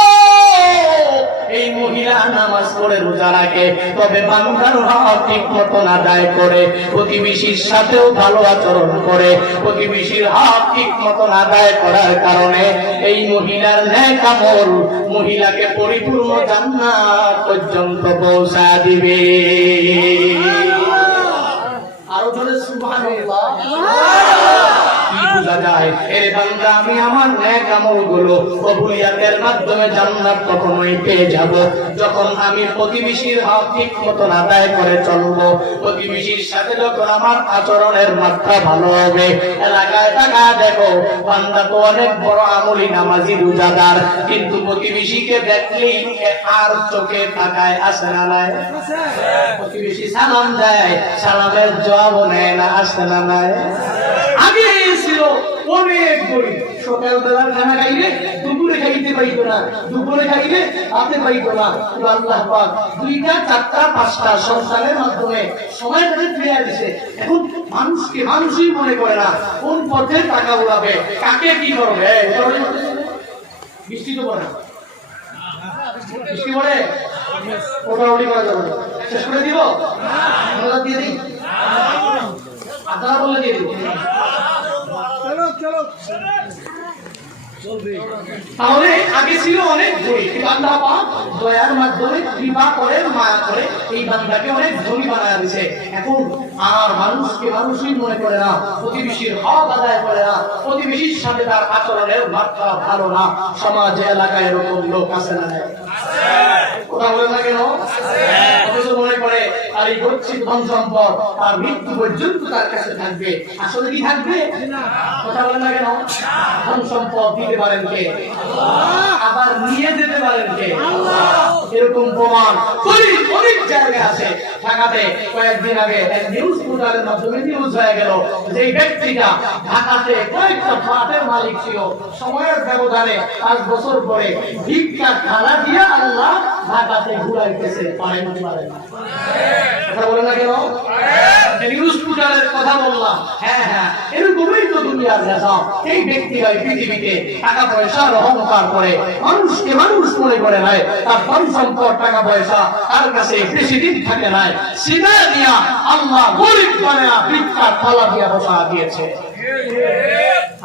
এই মহিলা নামাজ পড়ে, রোজা রাখে, তবে বান্দার হক ঠিক মতন আদায় করে, প্রতিবেশীর সাথেও ভালো আচরণ করে, প্রতিবেশীর হক ঠিক মতন আদায় করার কারণে এই মহিলার নেক আমল মহিলাকে পরিপূর্ণ জান্নাত পর্যন্ত পৌঁছা দিবে। আরো জোরে সুবহানাল্লাহ। বোঝা যায়, এর বান্দা, আমি আমার নেক আমলগুলো কবুলিয়াতের মাধ্যমে জান্নাত কখনোই পেয়ে যাব যখন আমি প্রতিবেশীর হক ঠিক মতন আদায় করে চলবো। প্রতিবেশীর সাথে যখন আমার আচরণের মাত্রা ভালো হবে, এলাকায় টাকা দেখো, বান্দা তো অনেক বড় আমলি, নামাজি, রোজাদার, কিন্তু প্রতিবেশীকে দেখলেই আর চোখে তাকায়, আসে না নাই? প্রতিবেশী সালাম দেয়, সালামের জবাব নেয় না, আসে না নাই? আগে ছিল অনেক গরিব, সকালবেলার খানা খাইলে দুপুরে খাইতে পাইতো না, দুপুরে খাইলে রাতে পাইতো না, আল্লাহ পাক 2টা 4টা 5টা সংসারের মাধ্যমে সময় তাদের ফিরে দিছে। এখন মানুষকে মানুষই মনে করে না, কোন পথে টাকা উড়াবে, কাকে কি করবে। বৃষ্টি তো পড়ে না, বৃষ্টি পড়ে, ওটাওটি করা যাবে না, শেষ করে দিব, দিয়ে দিই, আপনারা বলে দিয়ে দিব। চলো চলো, তাহলে আগে ছিল অনেক ধনী, কিন্তু আল্লাহ পাক দয়ার মাধ্যমে কৃপা করে, মায়া করে এই বান্দাকে অনেক ধনী বানায় দিয়েছে। এখন আর মানুষকে মানুষই মনে করে না, প্রতিবেশীর হক আদায় করে না, প্রতিবেশীর সাথে তার আচরণের মাত্রা ভালো না। সমাজে এলাকায় এরকম লোক আছে না? কথা বলে না কেন? অথচ মনে করে আর এই গচ্ছিত ধন সম্পদ তার মৃত্যু পর্যন্ত তার কাছে থাকবে। আসলে কি থাকবে? কথা বলে না কেন? ধন সম্পদ দিতে পারেন কে? আবার নিয়ে যেতে পারেন কে? এরকম প্রমাণ অনেক জায়গায় আছে। ঢাকাতে কয়েকদিন আগে এক নিউজ পোর্টালের মাধ্যমে নিউজ হয়ে গেল যে ব্যক্তিটা ঢাকাতে কয়েকটা ফ্ল্যাটের মালিক ছিল, সময়ের ব্যবধানে 5 বছর পরে ভিক্ষা খানা দিয়ে আল্লাহ ঢাকাতে ঘুরাইতেছে। পারেন কি পারেন না? কথা বলে না কেন? নিউজ পোর্টালের কথা বললাম। হ্যাঁ হ্যাঁ, এরকমই তো দুনিয়ার নেশা। এই ব্যক্তিরা পৃথিবীতে টাকা পয়সার অহংকার করে, মানুষকে মানুষ মনে করে নাই, তার ধন সম্পদ টাকা পয়সা তার কাছে বেশি দিন থাকে নাই। সিনা দিয়া আল্লাহ গরিব বানায়া ভিক্ষা থালা দিয়া বসা দিয়েছে।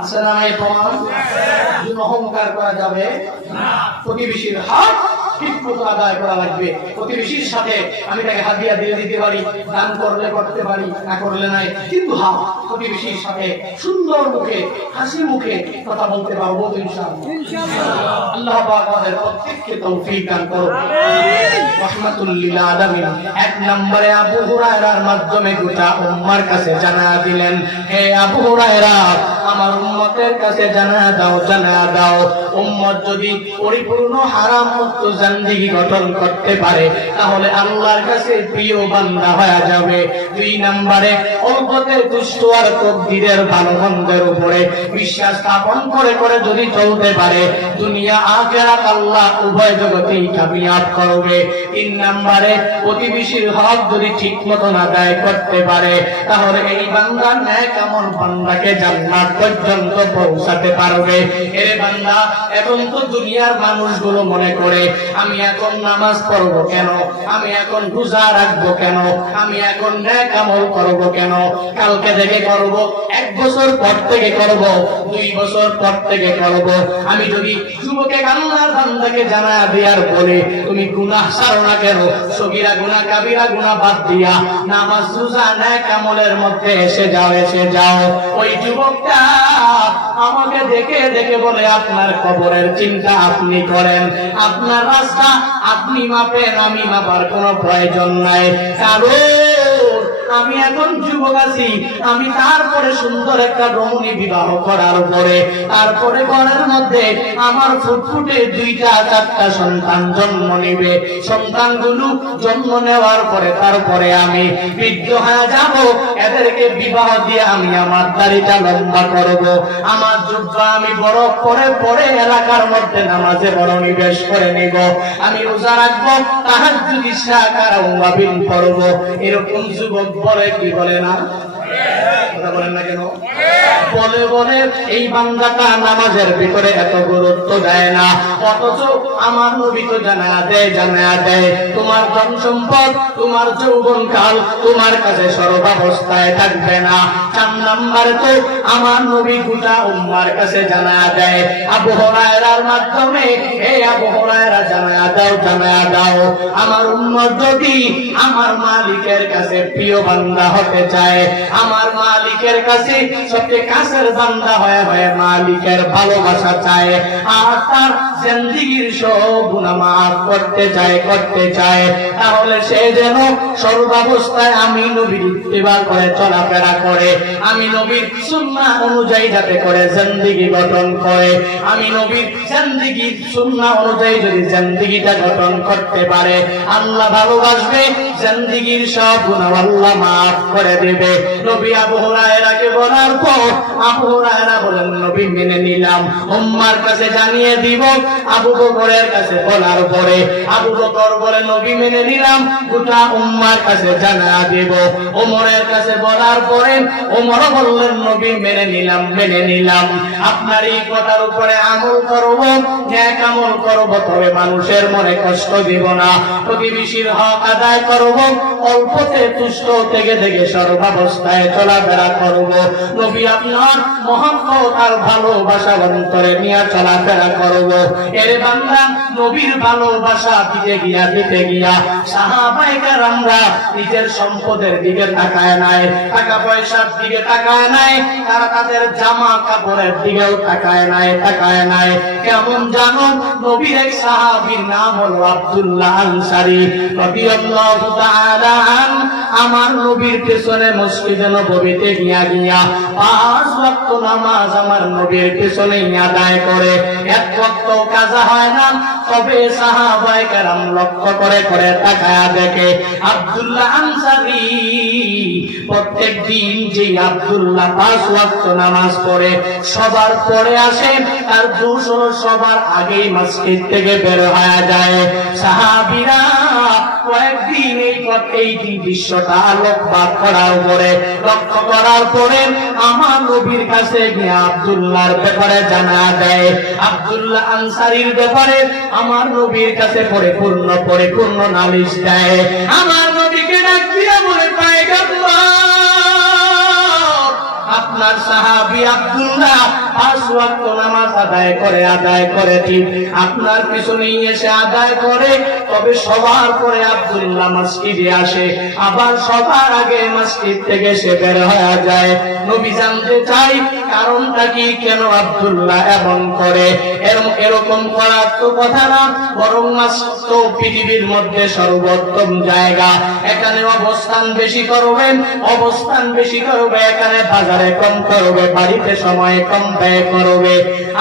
আছে না এই প্রমাণ? অহংকার করা যাবে না। প্রতিবেশীর হক ঠিকমতো আদায় করা লাগবে। প্রতিবেশীর সাথে আমি তাকে হাদিয়া দিয়ে দিতে পারি, দান করলে করতে পারি, না করলে নাই, কিন্তু প্রতিবেশীর সাথে সুন্দর মুখে হাসি মুখে কথা বলতে পারবো ইনশাআল্লাহ। আল্লাহ পাক আমাদের প্রত্যেককে তৌফিক দান করুন। রাহমাতুল লিল আলামিন। এক নম্বরে আবু হুরায়রার মাধ্যমে গোটা উম্মার কাছে জানা দিলেন, হে আবু হুরায়রা, আমার উম্মতের কাছে জানা দাও, জানা দাও, উম্মত যদি পরিপূর্ণ হারাম মুক্ত জিন্দেগি গঠন করতে পারে তাহলে আল্লাহর কাছে প্রিয় বান্দা হয়ে যাবে। 2 নম্বরে অল্পতে তুষ্ট আর তকদীরের ভালো মন্দের উপরে বিশ্বাস স্থাপন করে করে যদি চলতে পারে দুনিয়া আখিরাত আল্লাহ উভয় জগতেই কামিয়াব করবে। 3 নম্বরে প্রতিবেশীর হক যদি ঠিক মতো আদায় করতে পারে তাহলে এই বান্দা নেক আমল বান্দাকে জান্নাত পর্যন্ত পৌঁছাতে পারবে। এর বান্দা, এখন তো দুনিয়ার মানুষগুলো মনে করে আমি এখন নামাজ পড়বো কেন, আমি এখন রোজা রাখবো কেন, আমি এখন নেক আমল করবো কেন, কালকে থেকে করব, 1 বছর পর থেকে করব, 2 বছর পর থেকে করব। আমি যদি যুবকে আল্লাহর বান্দাকে জানা দেয়ার বলে তুমি গুনাহ ছাড়ো না কেন, সগীরা গুনাহ কাবীরা গুনাহ বাদ দিয়া নামাজ রোজা নেক আমলের মধ্যে এসে যাও, এসে যাও। ওই যুবকটা আমাকে দেখে দেখে বলে আপনার কবরের চিন্তা আপনি করেন, আপনার রাস্তা আপনি মাপেন, আমি মাপার কোনো প্রয়োজন নাই। কারণ আমি এখন যুবক আছি, আমি তারপরে সুন্দর একটা রমণী বিবাহ করার পরে তারপরে ঘরের মধ্যে আমার ফুটফুটে 2টা-4টা সন্তান জন্ম নেবে। সন্তানগুলো জন্ম নেওয়ার পরে তারপরে আমি বৃদ্ধ হয়ে যাব, এদেরকে বিবাহ দিয়ে আমি আমার দাড়িটা লম্বা করব, আমার জুব্বা আমি বড় করে পরে এলাকার মধ্যে নামাজে বড় নিবেশ করে নিব, আমি রোজা রাখবো, তাহাজ্জুদ ইশা কারাউয়াবিন পড়ব। এরকম যুবক বলে কি বলে না? কথা বলেন না কেন? বলে বলে এই বান্দাটা নামাজের ভিতরে এত গুরুত্ব দেয় না, অথচ আমার নবী তো জানা দেয় তোমার ধন সম্পদ, তোমার যৌবন কাল তোমার কাছে সর্বাবস্থায় থাকবে না। 4 নম্বরে তো আমার নবী গোটা উম্মার কাছে জানা দেয় আবু হুরায়রার মাধ্যমে, হে আবু হুরায়রা জানা দাও আমার উম্মত যদি আমার মালিকের কাছে প্রিয় বান্দা হতে চায়, আমার মালিকের কাছে সবচেয়ে কাছের বান্দা হয়ে মালিকের ভালোবাসা চায়, আর তার জিন্দেগীর সব গুনাহ মাফ করতে চায়, তাহলে সে যেন সর্বাবস্থায় আমি নবীর ইত্তিবা করে চলাফেরা করে, আমি নবীর সুন্নাহ অনুযায়ী যাতে করে জিন্দেগি গঠন করে, আমি নবীর জিন্দেগি সুন্নাহ অনুযায়ী যদি জিন্দেগিটা গঠন করতে পারে আল্লাহ ভালোবাসবে, জিন্দেগীর সব গুনাহ আল্লাহ মাফ করে দেবে। নবী আবু হুরায়রাকে বলার পর আবু হুরায়রা বলেন, নবী মেনে নিলাম, উম্মার কাছে জানিয়ে দিব আবু বকরের কাছে বলার পরে আবু বকর বলে নবী মেনে নিলাম, গোটা উম্মার কাছে জানা দেব। ওমরের কাছে বলার পরে ওমর বললেন নবী মেনে নিলাম, আপনার এই কথার উপরে আমল করব, নেক আমল করব, তবে মানুষের মনে কষ্ট দিব না, প্রতিবেশীর হক আদায় করব, অল্পতে তুষ্ট থেকে সর্বাবস্থায় চলাফেরা করব, নবী আপনার মহব্বত আর ভালোবাসা অন্তরে নিয়ে চলাফেরা করব। এর বান্দা নবীর ভালোবাসা দিতে গিয়া সাহাবায়ে কেরামরা নিজের সম্পদের দিকে তাকায় নাই, টাকা পয়সার দিকে তাকায় নাই, তারা তাদের জামা কাপড়ের দিকেও তাকায় নাই। কেমন জানো, নবীর এক সাহাবীর নাম হলো আব্দুল্লাহ আনসারী রাদিয়াল্লাহু তাআলা আন। আমার নবীর পেছনে মসজিদে নববীতে গিয়া 5 ওয়াক্ত নামাজ আমার নবীর পেছনে আদায় করে, এক ওয়াক্ত কাজা হয় না। তবে সাহাবায়ে কেরাম লক্ষ্য করে তাকায়া দেখে আব্দুল্লাহ আনসারী প্রত্যেক দিন যে আব্দুল্লাহ 5 ওয়াক্ত নামাজ পড়ে সবার পরে আসে, আর দুশো সবার আগেই মসজিদ থেকে বের হয়ে যায়। সাহাবীরা কয়েকদিন এই দৃশ্যটা আলোকপাত করার পরে লক্ষ্য করার পরে আমার নবীর কাছে গিয়ে আব্দুল্লাহর ব্যাপারে জানা দেয়। আব্দুল্লাহ আনসারীর ব্যাপারে আমার নবীর কাছে পরিপূর্ণ নালিশ দেয়। আমার নবীকে ডাক দিয়া বলে, পয়গম্বর, আপনার সাহাবী আব্দুল্লাহ 5 ওয়াক্ত নামাজ আদায় করে ঠিক আপনার পিছনেই এসে আদায় করে, তবে সবার পরে আব্দুল্লাহ মসজিদে আসে, আবার সবার আগে মসজিদ থেকে সে বের হয়ে যায়। নবী জানতে চাই কারণটা কি, কেন আব্দুল্লাহ এমন করে? এরকম করার তো কথা না, বরং মসজিদ পৃথিবীর মধ্যে সর্বোত্তম জায়গা, এখানে অবস্থান বেশি করবে, এখানে বাজারে কম করবে, বাড়িতে সময় কম ব্যয় করবে।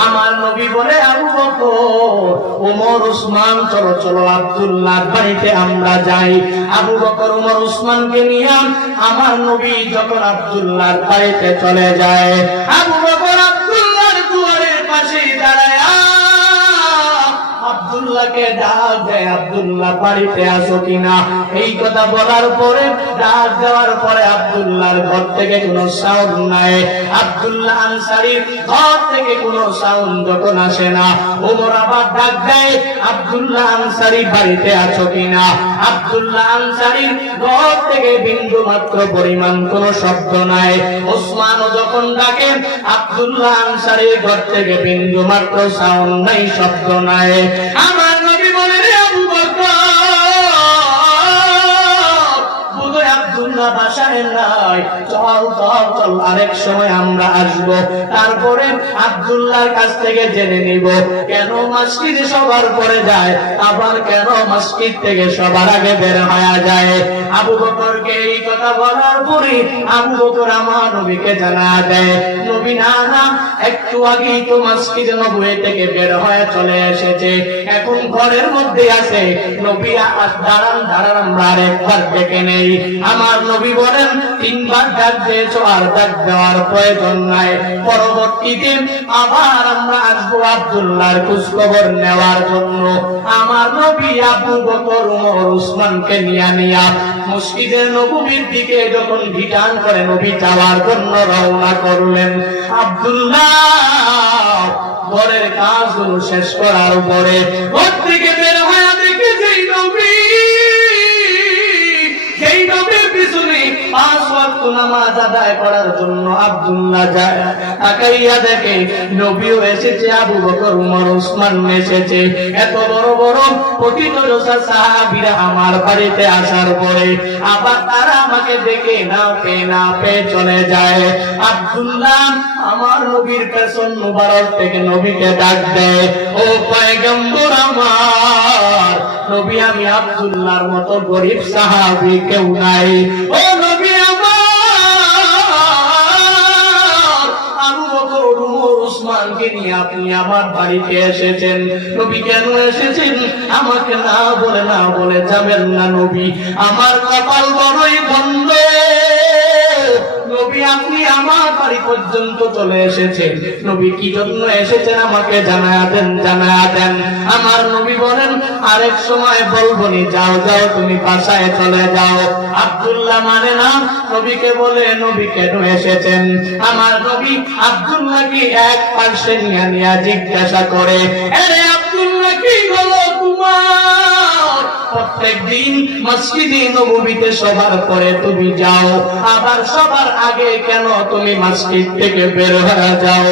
আমার নবী বলে, আবু বকর, ওমর, উসমান, চলো আব্দুল্লাহর বাড়িতে আমরা যাই। আবু বকর, ওমর, উসমানকে নিয়ে আমার নবী যখন আব্দুল্লাহর বাড়িতে চলে যায়, আবু বকর আব্দুল্লাহর দুয়ারের পাশে দাঁড়ায় আব্দুল্লাহকে ডাক দেয়, আব্দুল্লাহ বাড়িতে আসো কিনা। এই কথা বলার পরে, ডাক দেওয়ার পরে আব্দুল্লাহর ঘর থেকে কোনো সাউন্ড নাই, আব্দুল্লাহ আনসারীর ঘর থেকে কোনো সাউন্ড যখন আসে না। ওমর আবার ডাক দেয়, আব্দুল্লাহ আনসারী বাড়িতে আছো কিনা। আব্দুল্লাহ আনসারীর ঘর থেকে বিন্দু মাত্র পরিমাণ কোনো শব্দ নাই। ওসমানও যখন ডাকে, আব্দুল্লাহ আনসারীর ঘর থেকে বিন্দু মাত্র সাউন্ড নাই, শব্দ নাই। আমার নবী বলেন, আবু বকর, বুঝই আব্দুল্লাহ বাসায় নাই, চল আরেক সময় আমরা আসব, তারপরে আব্দুল্লাহর কাছ থেকে জেনে নিব কেন মসজিদে সবার পরে যায়, আবার কেন মসজিদ থেকে সবার আগে বের হয়ে যায়। আবু বকরকে এই কথা বলার পরে আবু বকর আমার নবীকে জানা দেয়, নবী না, একটু আগেই তো মসজিদে নববী থেকে বের হয়ে চলে এসেছে, এখন ঘরের মধ্যে আছে। নবী দাঁড়ান, আমরা আরেকবার ডেকে নেই। আমার নবী বলেন, 3 বার ডাক দিয়েছো, আর ডাক দেওয়ার প্রয়োজন নাই, পরবর্তীতে আবার আমরা আসবো আব্দুল্লাহর খোঁজখবর নেওয়ার জন্য। আমার নবী আবু বকর, ওমর, উসমানকে নিয়া মসজিদের নববীর দিকে যখন রিটার্ন করে নবী যাওয়ার জন্য রওনা করলেন, আব্দুল্লাহ ঘরের কাজগুলো শেষ করার পরে ঘর থেকে বের হয়ে দেখে যেই নবীর পিছনে 5 ওয়াক্ত নামাজ আদায় করার জন্য আব্দুল্লাহ যায়, তাকাইয়া দেখে নবীও এসেছে, আবু বকর, ওমর, উসমান এসেছে। এত বড় বড় প্রতিযোগিতা সাহাবীরা আমার বাড়িতে আসার পরে আবার তারা আমাকে দেখে না পেয়ে চলে যায়। আব্দুল্লাহ আমার নবীর পেছন মুবারক থেকে নবীকে ডাক দেয়, ও পয়গম্বর আমার নবী, আমি আব্দুল্লাহর মতো গরিব সাহাবী কেউ নাই। ও নবী আমার, আবু বকর, ওমর, উসমানকে নিয়ে আপনি আমার বাড়িতে এসেছেন, নবী কেন এসেছেন আমাকে না বলে যাবেন না। নবী আমার কপাল বড়ই বন্ধ, নবী আপনি আমার বাড়িতে পর্যন্ত চলে এসেছে। নবী কি জন্য এসেছেন আমাকে জানায়া দেন, জানায়া দেন। আমার নবী বলেন আরেক সময় বলবনি, যাও যাও তুমি বাসায় চলে যাও। আব্দুল্লাহ মানে না, নবীকে বলে নবী কেন এসেছেন। আমার নবী আব্দুল্লাহ কি এক পাশে নিয়ে নিয়ে জিজ্ঞাসা করে, আরে আব্দুল্লাহ কি হলো তোমার? প্রত্যেকদিন মসজিদে নববীতে সবার পরে তুমি যাও, আবার সবার আগে কেন তুমি মসজিদ থেকে বের হয়ে যাও?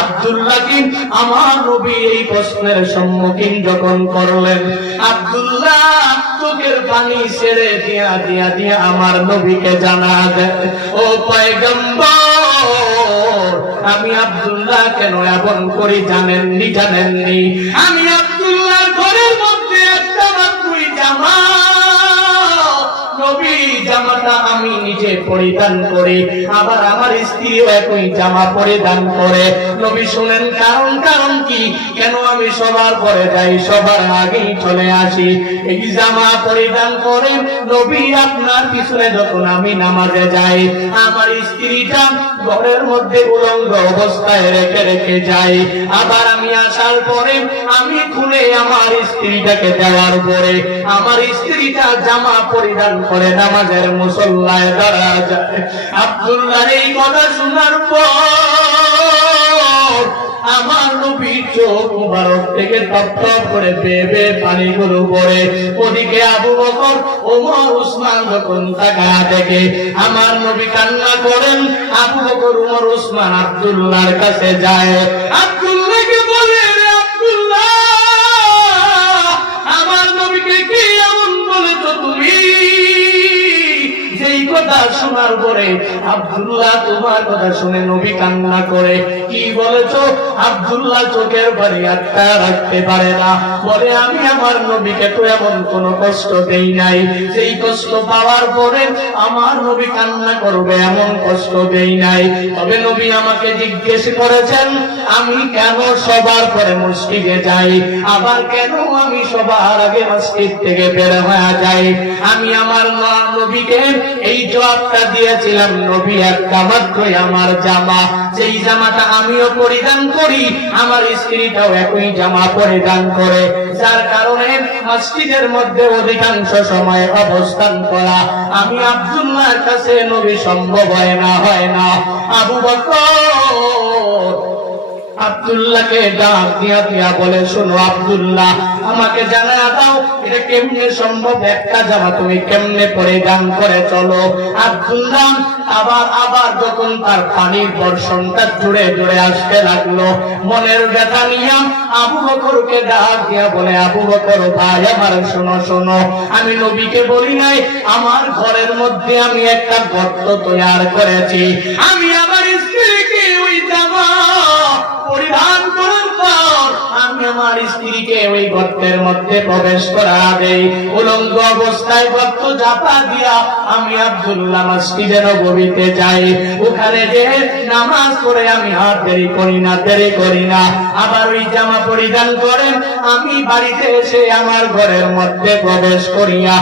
আব্দুল্লাহ কি আমার নবী এই প্রশ্নের সম্মুখীন যখন করলেন, আব্দুল্লাহ চোখের পানি ছেড়ে দিয়া দিয়া দিয়া আমার নবীকে জানা দেয়, ও পয়গম্বর, আমি আব্দুল্লাহ কেন এমন করি জানেননি? জানেননি আমি আব্দুল্লাহর ঘরের মধ্যে একটা মাত্রই জামা, নবী জামাটা আমি নিজে পরিধান করি, আবার আমার স্ত্রীও একই জামা পরিধান করে। নবী শুনেন কারণ, কারণ কি, কেন আমি সবার পরে যাই, সবার আগেই চলে আসি? এই জামা পরিধান করে নবী আপনার পিছনে যখন আমি নামাজে যাই, আমার স্ত্রীটা ঘরের মধ্যে উলঙ্গ অবস্থায় রেখে রেখে যাই, আবার আমি আসার পরে আমি খুলে আমার স্ত্রীটাকে দেওয়ার পরে আমার স্ত্রীটা জামা পরিধান করে নামাজের মুসল্লায় দাঁড়া যায়। আব্দুল্লাহর এই কথা শোনার পর আমার নবী চোখ মুবারক থেকে টপ টপ করে বেয়ে বেয়ে পানিগুলো পড়ে। ওদিকে আবু বকর, ওমর, উসমান যখন তাকায়া দেখে আমার নবী কান্না করেন, আবু বকর, উমর, উসমান আব্দুল্লাহর কাছে যায়, আব্দুল্লাহকে বলে, রে আব্দুল্লাহ, আমার নবীকে কি এমন বলেছো তুমি? যেই কথা শোনার পরে আব্দুল্লাহ তোমার কথা শুনে নবী কান্না করে। কি বলেছো? আব্দুল্লাহ চোখের পানি একটা রাখতে পারে না, বলে আমি আমার নবীকে তো এমন কোন কষ্ট দেই নাই, যেই কষ্ট পাওয়ার পরে আমার নবী কান্না করবে এমন কষ্ট দেই নাই। তবে নবী আমাকে জিজ্ঞেস করেছেন আমি কেন সবার পরে মসজিদে যাই, আবার কেন আমি সবার আগে মসজিদ থেকে বের হয়ে যাই। আমি আমার নবীকে এই জবাবটা দিয়েছিলাম, নবী একটা মাত্রই আমার জামা, যেই জামাটা আমিও পরিধান করি, আমার স্ত্রীটাও একই জামা পরিধান করে, যার কারণে মসজিদের মধ্যে অধিকাংশ সময় অবস্থান করা আমি আব্দুল্লাহর কাছে নবী সম্ভব হয় না, হয় না। আবু বকর আব্দুল্লাহকে ডাক দিয়া দিয়া বলে, শোনো আব্দুল্লাহ, আমাকে জানা দাও এটা কেমনে সম্ভব, একটা জামা তুমি কেমনে পরিধান করে চলো? আব্দুল্লাহ আবার যখন তার পানির বর্ষণটা জুড়ে জুড়ে আসতে লাগলো, মনের ব্যথা নিয়ে আবু বকরকে ডাক দিয়া বলে, আবু বকর ভাই আমার, শোনো শোনো, আমি নবীকে বলি নাই আমার ঘরের মধ্যে আমি একটা গর্ত তৈরি করেছি, আমি আমার স্ত্রীকে ওই জামা পরিধান করার পর আমি আমার স্ত্রীকে ওই গর্তের মধ্যে প্রবেশ করা দেই, উলঙ্গ অবস্থায় গর্ত চাপা দিয়া আমি আব্দুল্লাহ মসজিদে নববীতে যাই, ওখানে যে নামাজ পড়ে আমি আর দেরি করি না, দেরি করি না, আবার ওই জামা পরিধান করে আমি বাড়িতে এসে আমার ঘরের মধ্যে প্রবেশ করিয়া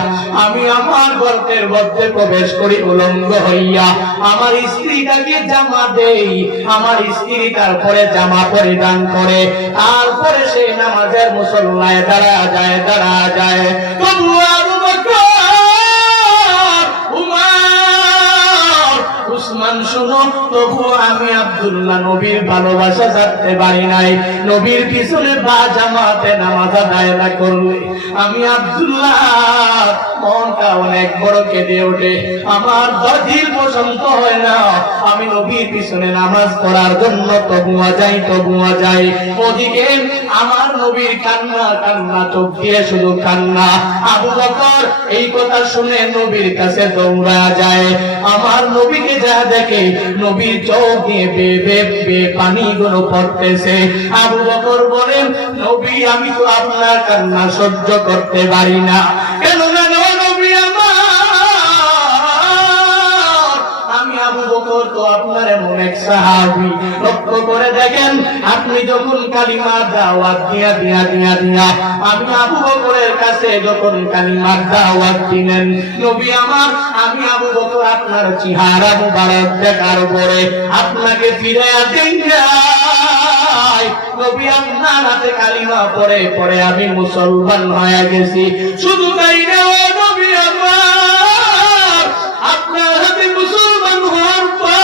আমি আমার গর্তের মধ্যে প্রবেশ করি উলঙ্গ হইয়া, আমার স্ত্রীটাকে জামা দেই, আমার স্ত্রী তারপরে জামা পরিধান করে, তারপরে সে নামাজের মুসল্লায় দাঁড়া যায়, দাঁড়া যায়। তবু আবু বকর, উমর, উসমান শোনো, তবু আমি আব্দুল্লাহ নবীর ভালোবাসা ছাড়তে পারি নাই। নবীর পিছনে বা জামাতে নামাজ আদায় না করলে আমি আব্দুল্লাহ মনটা অনেক বড় কেঁদে ওঠে, আমার দিল পছন্দ হয় না, আমি নবীর পিছনে নামাজ পড়ার জন্য তবুয়া যাই, তবুয়া যাই। ওদিকে আমার নবীর কান্না, কান্না, চোখ দিয়ে শুধু কান্না। আবু বকর এই কথা শুনে নবীর কাছে দৌড়া যায়, আমার নবীকে যা দেখে নবীর চোখ দিয়ে বে পানিগুলো পড়তেছে। আবু বকর বলেন, নবী আমি তো আপনার কান্না সহ্য করতে পারি না, কেন জানো নবী আমার, আমি আবু বকর তো আপনার এমন এক সাহাবী, লক্ষ্য করে দেখেন আপনি যখন কালিমার দাওয়াত দিয়া আমি আবু বকরের কাছে যখন কালিমার দাওয়াত দিলেন, নবী আমার, আমি আবু বকর আপনার চেহারা মুবারক দেখার পরে আপনাকে ফিরে দেই নাই, নবী আপনার হাতে কালিমা পড়ে পড়ে আমি মুসলমান হয়ে গেছি। শুধু তাই না নবী আমার, আপনার হাতে মুসলমান হওয়ার পর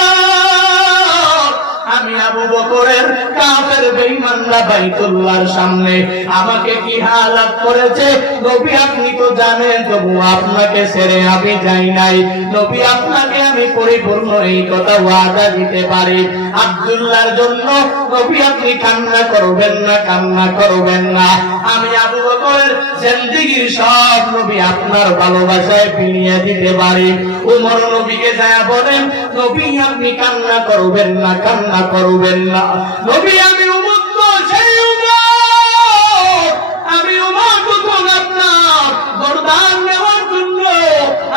আমি আবু বকরের কাফের বেঈমানরা বাইতুল্লাহর সামনে আমাকে কি হালাত করেছে নবী আপনি তো জানেন, তবু আপনাকে ছেড়ে আমি যাই নাই। নবী আপনাকে আমি পরিপূর্ণ এই কথা ওয়াদা দিতে পারি, আব্দুল্লাহর জন্য নবী আপনি কান্না করবেন না, কান্না করবেন না। আমি আবু বকরের জিন্দেগীর সব নবী আপনার ভালোবাসায় বিলিয়ে দিতে পারি। উমর নবীকে যায় বলেন, নবী আপনি কান্না করবেন না, কান্না করবেন না। নবী আমি উম্মত তো সেই উম্মত, আমি উমর যখন আপনার গর্দান নেওয়ার জন্য,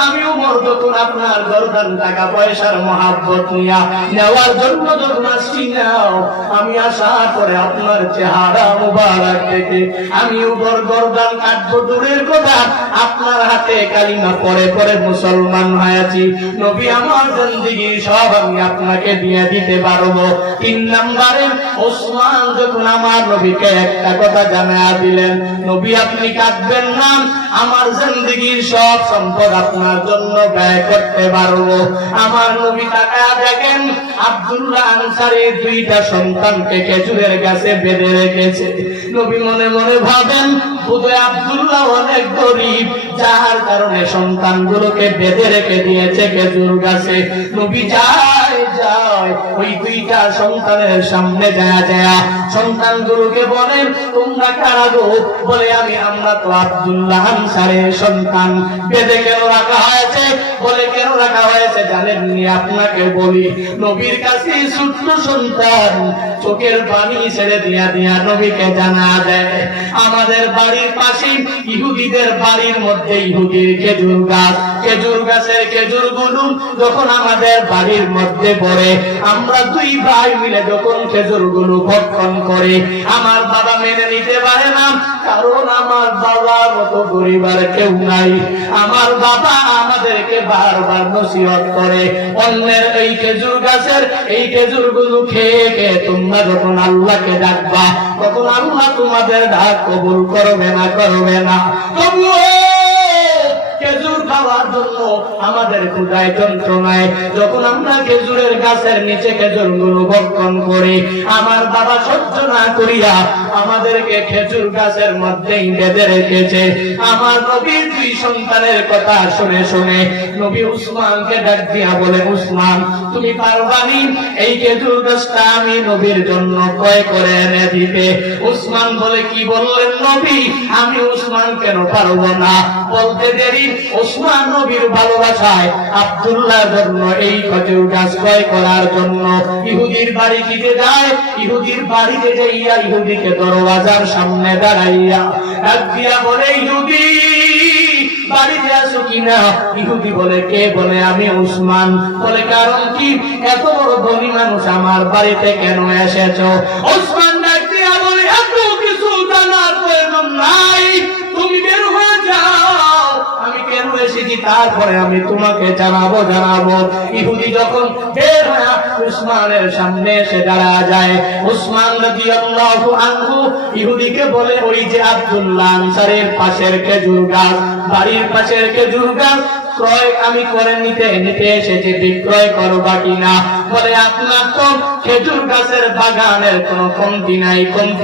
আমি উমর যখন আপনার গর্দান টাকা পয়সার মহাব্বত নিয়া নেওয়ার জন্য যখন আসছি নাও, আমি আশা করে আপনার চেহারা মুবারক দেখে আমি উপর গর্দান কাটবো দূরের কথা, আপনার হাতে কালিমা পড়ে পড়ে মুসলমান হয়েছি। নবী আমার জিন্দেগি সব আমি আপনাকে দিয়ে দিতে পারবো। 3 নম্বরে ওসমান যখন আমার নবীকে একটা কথা জানায়া দিলেন, নবী আপনি কাঁদবেন না, আমার জিন্দেগির সব সম্পদ আপনার জন্য ব্যয় করতে পারবো। আমার নবী তাকায়া দেখেন আব্দুল্লাহ আনসারী 2টা সন্তানকে খেজুরের গাছে বেঁধে রেখেছে। নবী মনে মনে ভাবেন বোধহয় আব্দুল্লাহ অনেক গরিব, যার কারণে সন্তানগুলোকে বেঁধে রেখে দিয়েছে খেজুর গাছে। নবী যায় ওই 2টা সন্তানের সামনে যায় সন্তানগুলোকে বলেন, তোমরা কারা গো? বলে আমরা তো আব্দুল্লাহ আনসারের সন্তান। বেঁধে কেন রাখা হয়েছে? বলে কেন রাখা হয়েছে জানেননি? আপনাকে বলি, নবীর কাছে ছোট্ট সন্তান চোখের পানি ছেড়ে দিয়া নবীকে জানা দেয়, আমাদের বাড়ির পাশে ইহুদিদের বাড়ির মধ্যে ইহুদির খেজুর গাছ, খেজুর গাছের খেজুর গুলো যখন আমাদের বাড়ির মধ্যে পড়ে, আমরা 2 ভাই মিলে যখন খেজুর গুলো ভক্ষণ করে, আমার বাবা মেনে নিতে পারে না, কারণ আমার বাবার মতো গরিব আর কেউ নাই। আমার বাবা আমাদেরকে বারবার নসিহত করে, অন্যের এই খেজুর গাছের এই খেজুর গুলো খেয়ে খেয়ে তোমরা যখন আল্লাহকে ডাকবা, তখন আল্লাহ তোমাদের ডাক কবুল করবে না, করবে না। তবুও খেজুর খাওয়ার জন্য আমাদের ক্ষুধায় যন্ত্রণায় যখন আমরা খেজুরের গাছের নিচে খেজুর গুলো ভক্ষণ করি, আমার বাবা সহ্য না করিয়া আমাদেরকে খেজুর গাছের মধ্যেই বেঁধে রেখেছে। আমার নবীর 2 সন্তানের কথা শুনে শুনে নবী উসমানকে ডাক দিয়া বলে, উসমান তুমি পারবানি এই খেজুর গাছটা আমি নবীর জন্য ক্রয় করে এনে দিতে? উসমান বলে, কি বললেন নবী? আমি উসমান কেন পারবো না? বলতে দেরি উসমান নবীর ভালোবাসায় আব্দুল্লাহর জন্য এই খেজুর গাছ ক্রয় করার জন্য ইহুদির বাড়ি দিতে যায়। ইহুদির বাড়িতে যাইয়া ইহুদিকে দরওয়াজার সামনে দাঁড়াইয়া ডাক দিয়া বলে, ইহুদি বাড়িতে আসো কিনা? ইহুদি বলে, কে? বলে, আমি উসমান। বলে, কারণ কি? এত বড় ধনী মানুষ আমার বাড়িতে কেন এসেছো? উসমান ডাক দিয়া বলে, এত কিছু জানার প্রয়োজন নাই, তুমি বের হয়ে যাও, আমি কেন এসেছি তারপরে আমি তোমাকে জানাবো। ইহুদি যখন বের হয়ে উসমানের সামনে এসে দাঁড়া যায়, উসমান রাদিয়াল্লাহু আনহু ইহুদিকে বলে, ওই যে আব্দুল্লাহ আনসারের পাশের খেজুর গাছ, বাড়ির পাশের খেজুর গাছ ক্রয় আমি করে নিতে এসেছি, বিক্রয় করবা কিনা? বলে, আপনার তো খেজুর গাছের বাগানের কোনো কমতি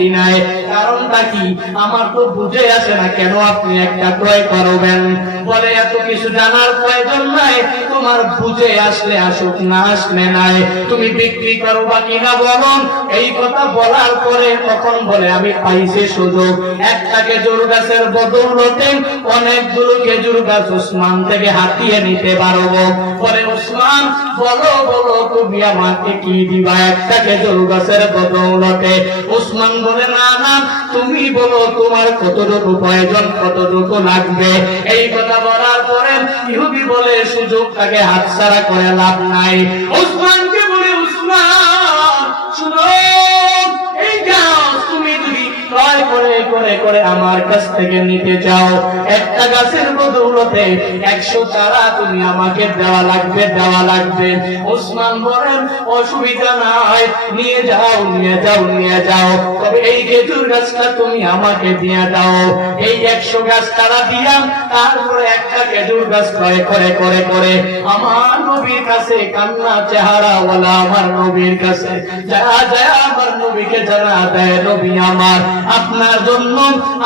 নাই, কারণটা কি? আমার তো বুঝে আসে না কেন আপনি একটা ক্রয় করবেন। বলে, এত কিছু জানার প্রয়োজন নাই, তোমার বুঝে আসলে আসুক, না আসলে নাই, তুমি বিক্রি করবা কিনা বলুন। এই কথা বলার পরে তখন বলে, আমি পাইছি সুযোগ, একটা খেজুর গাছের বদৌলতে অনেকগুলো খেজুর গাছ উসমান থেকে হাতিয়ে নিতে পারবো। বলে, উসমান বলো তুমি আমাকে কি দিবা একটা খেজুর গাছের বদৌলতে? উসমান বলে, না তুমি বলো তোমার কতটুকু প্রয়োজন, কতটুকু লাগবে। এই কথা বলার পরে ইহুদি বলে, সুযোগটাকে হাতছাড়া করে লাভ নাই। উসমান করে আমার কাছ থেকে নিতে চাও, একটা গাছের বদৌলতে 100 চারা তুমি আমাকে দেওয়া লাগবে। ওসমান বলেন অসুবিধা নাই, নিয়ে যাও, তবে এই খেজুর গাছটা তুমি আমাকে দিয়ে দাও। এই 100 গাছ তারা দিলাম, তারপরে একটা খেজুর গাছ ক্রয় করে আমার নবীর কাছে কান্না চেহারাওয়ালা আমার নবীর কাছে যায় আমার নবীকে জানা দেয়, নবী আমার আপনার জন্য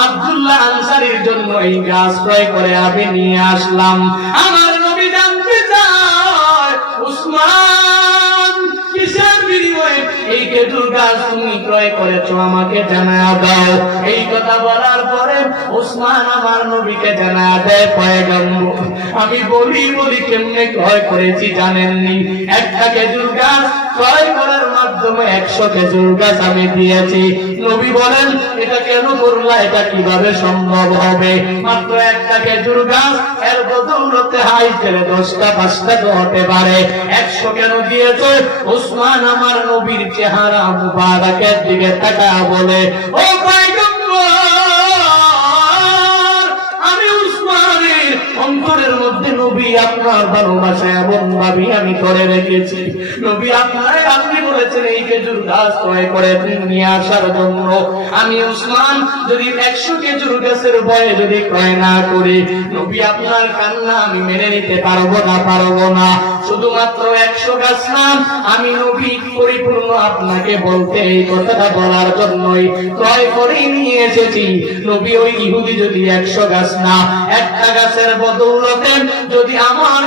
আব্দুল্লাহ আনসারীর জন্য এই গাছ ক্রয় করে আমি নিয়ে আসলাম। আমার নবী জানতে চায় উসমান কিসের বিনিময়ে এই খেজুর গাছ তুমি ক্রয় করেছো আমাকে জানায়া দাও। এই কথা বলার পরে উসমান আমার নবীকে জানায়া দেয় পয়গম্বর আমি বলি কেমনে ক্রয় করেছি জানেননি? একটা খেজুর গাছ ক্রয় করার মাধ্যমে 100 খেজুর গাছ আমি দিয়েছি। নবী বলেন এটা কেন করলা, এটা কিভাবে সম্ভব হবে? মাত্র একটা খেজুর গাছ, এর বদৌলতে হাই ছেলে 10টা 5টা তো হতে পারে, 100 কেন দিয়েছে? উসমান আমার নবীর চেহারা মুবারকের দিকে তাকায় বলে ও পয়গম্বর আমি উসমানের অন্তরের মধ্যে নবী আপনার ভালোবাসা এমন ভাবে আমি করে রেখেছি। নবী আপনি বলেছেন এই খেজুর গাছ ক্রয় করে নিয়ে আসার জন্য। আমি উসমান যদি 100 খেজুর গাছের বয়ে যদি ক্রয় না করি, নবী আপনার কান্না আমি মেনে নিতে পারবো না। শুধুমাত্র 100 গাছ না, আমি নবী পরিপূর্ণ আপনাকে বলতে এই কথাটা বলার জন্যই ক্রয় করে নিয়ে এসেছি। নবী ওই ইহুদি যদি 100 গাছ না, একটা গাছের বদৌলতে যদি আমার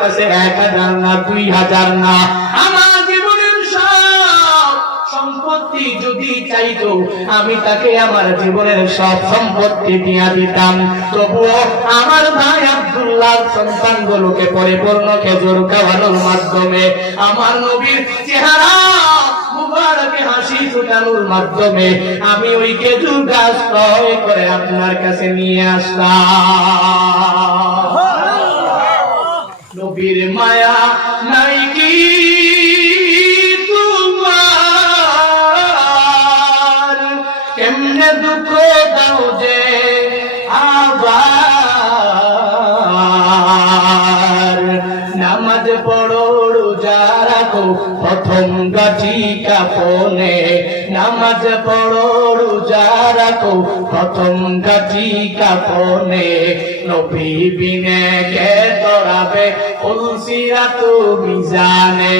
কাছে 1000 না 2000 না, আমার জীবনের সব সম্পত্তি যদি চাইতো আমি তাকে আমার জীবনের সব সম্পত্তি দিয়ে দিতাম, তবুও আমার ভাই আব্দুল্লাহর সন্তানগুলোকে পরিপূর্ণ খেজুর খাওয়ানোর মাধ্যমে আমার নবীর চেহারা মুবারকে হাসি ফুটানোর মাধ্যমে আমি ওই খেজুর গাছ ক্রয় করে আপনার কাছে নিয়ে আসলাম। নবীর মায়া নাই কি তোমার, কেমনে দুঃখ দাও যে আবার, নামাজ পড়ো রোজা রাখো প্রথম গাছি কাপনে, নামাজ পড়ো রোজা রাখো প্রথম গাছি কাপনে, নবী বিনে কে তরাবে ফুলসিরাত মিজানে,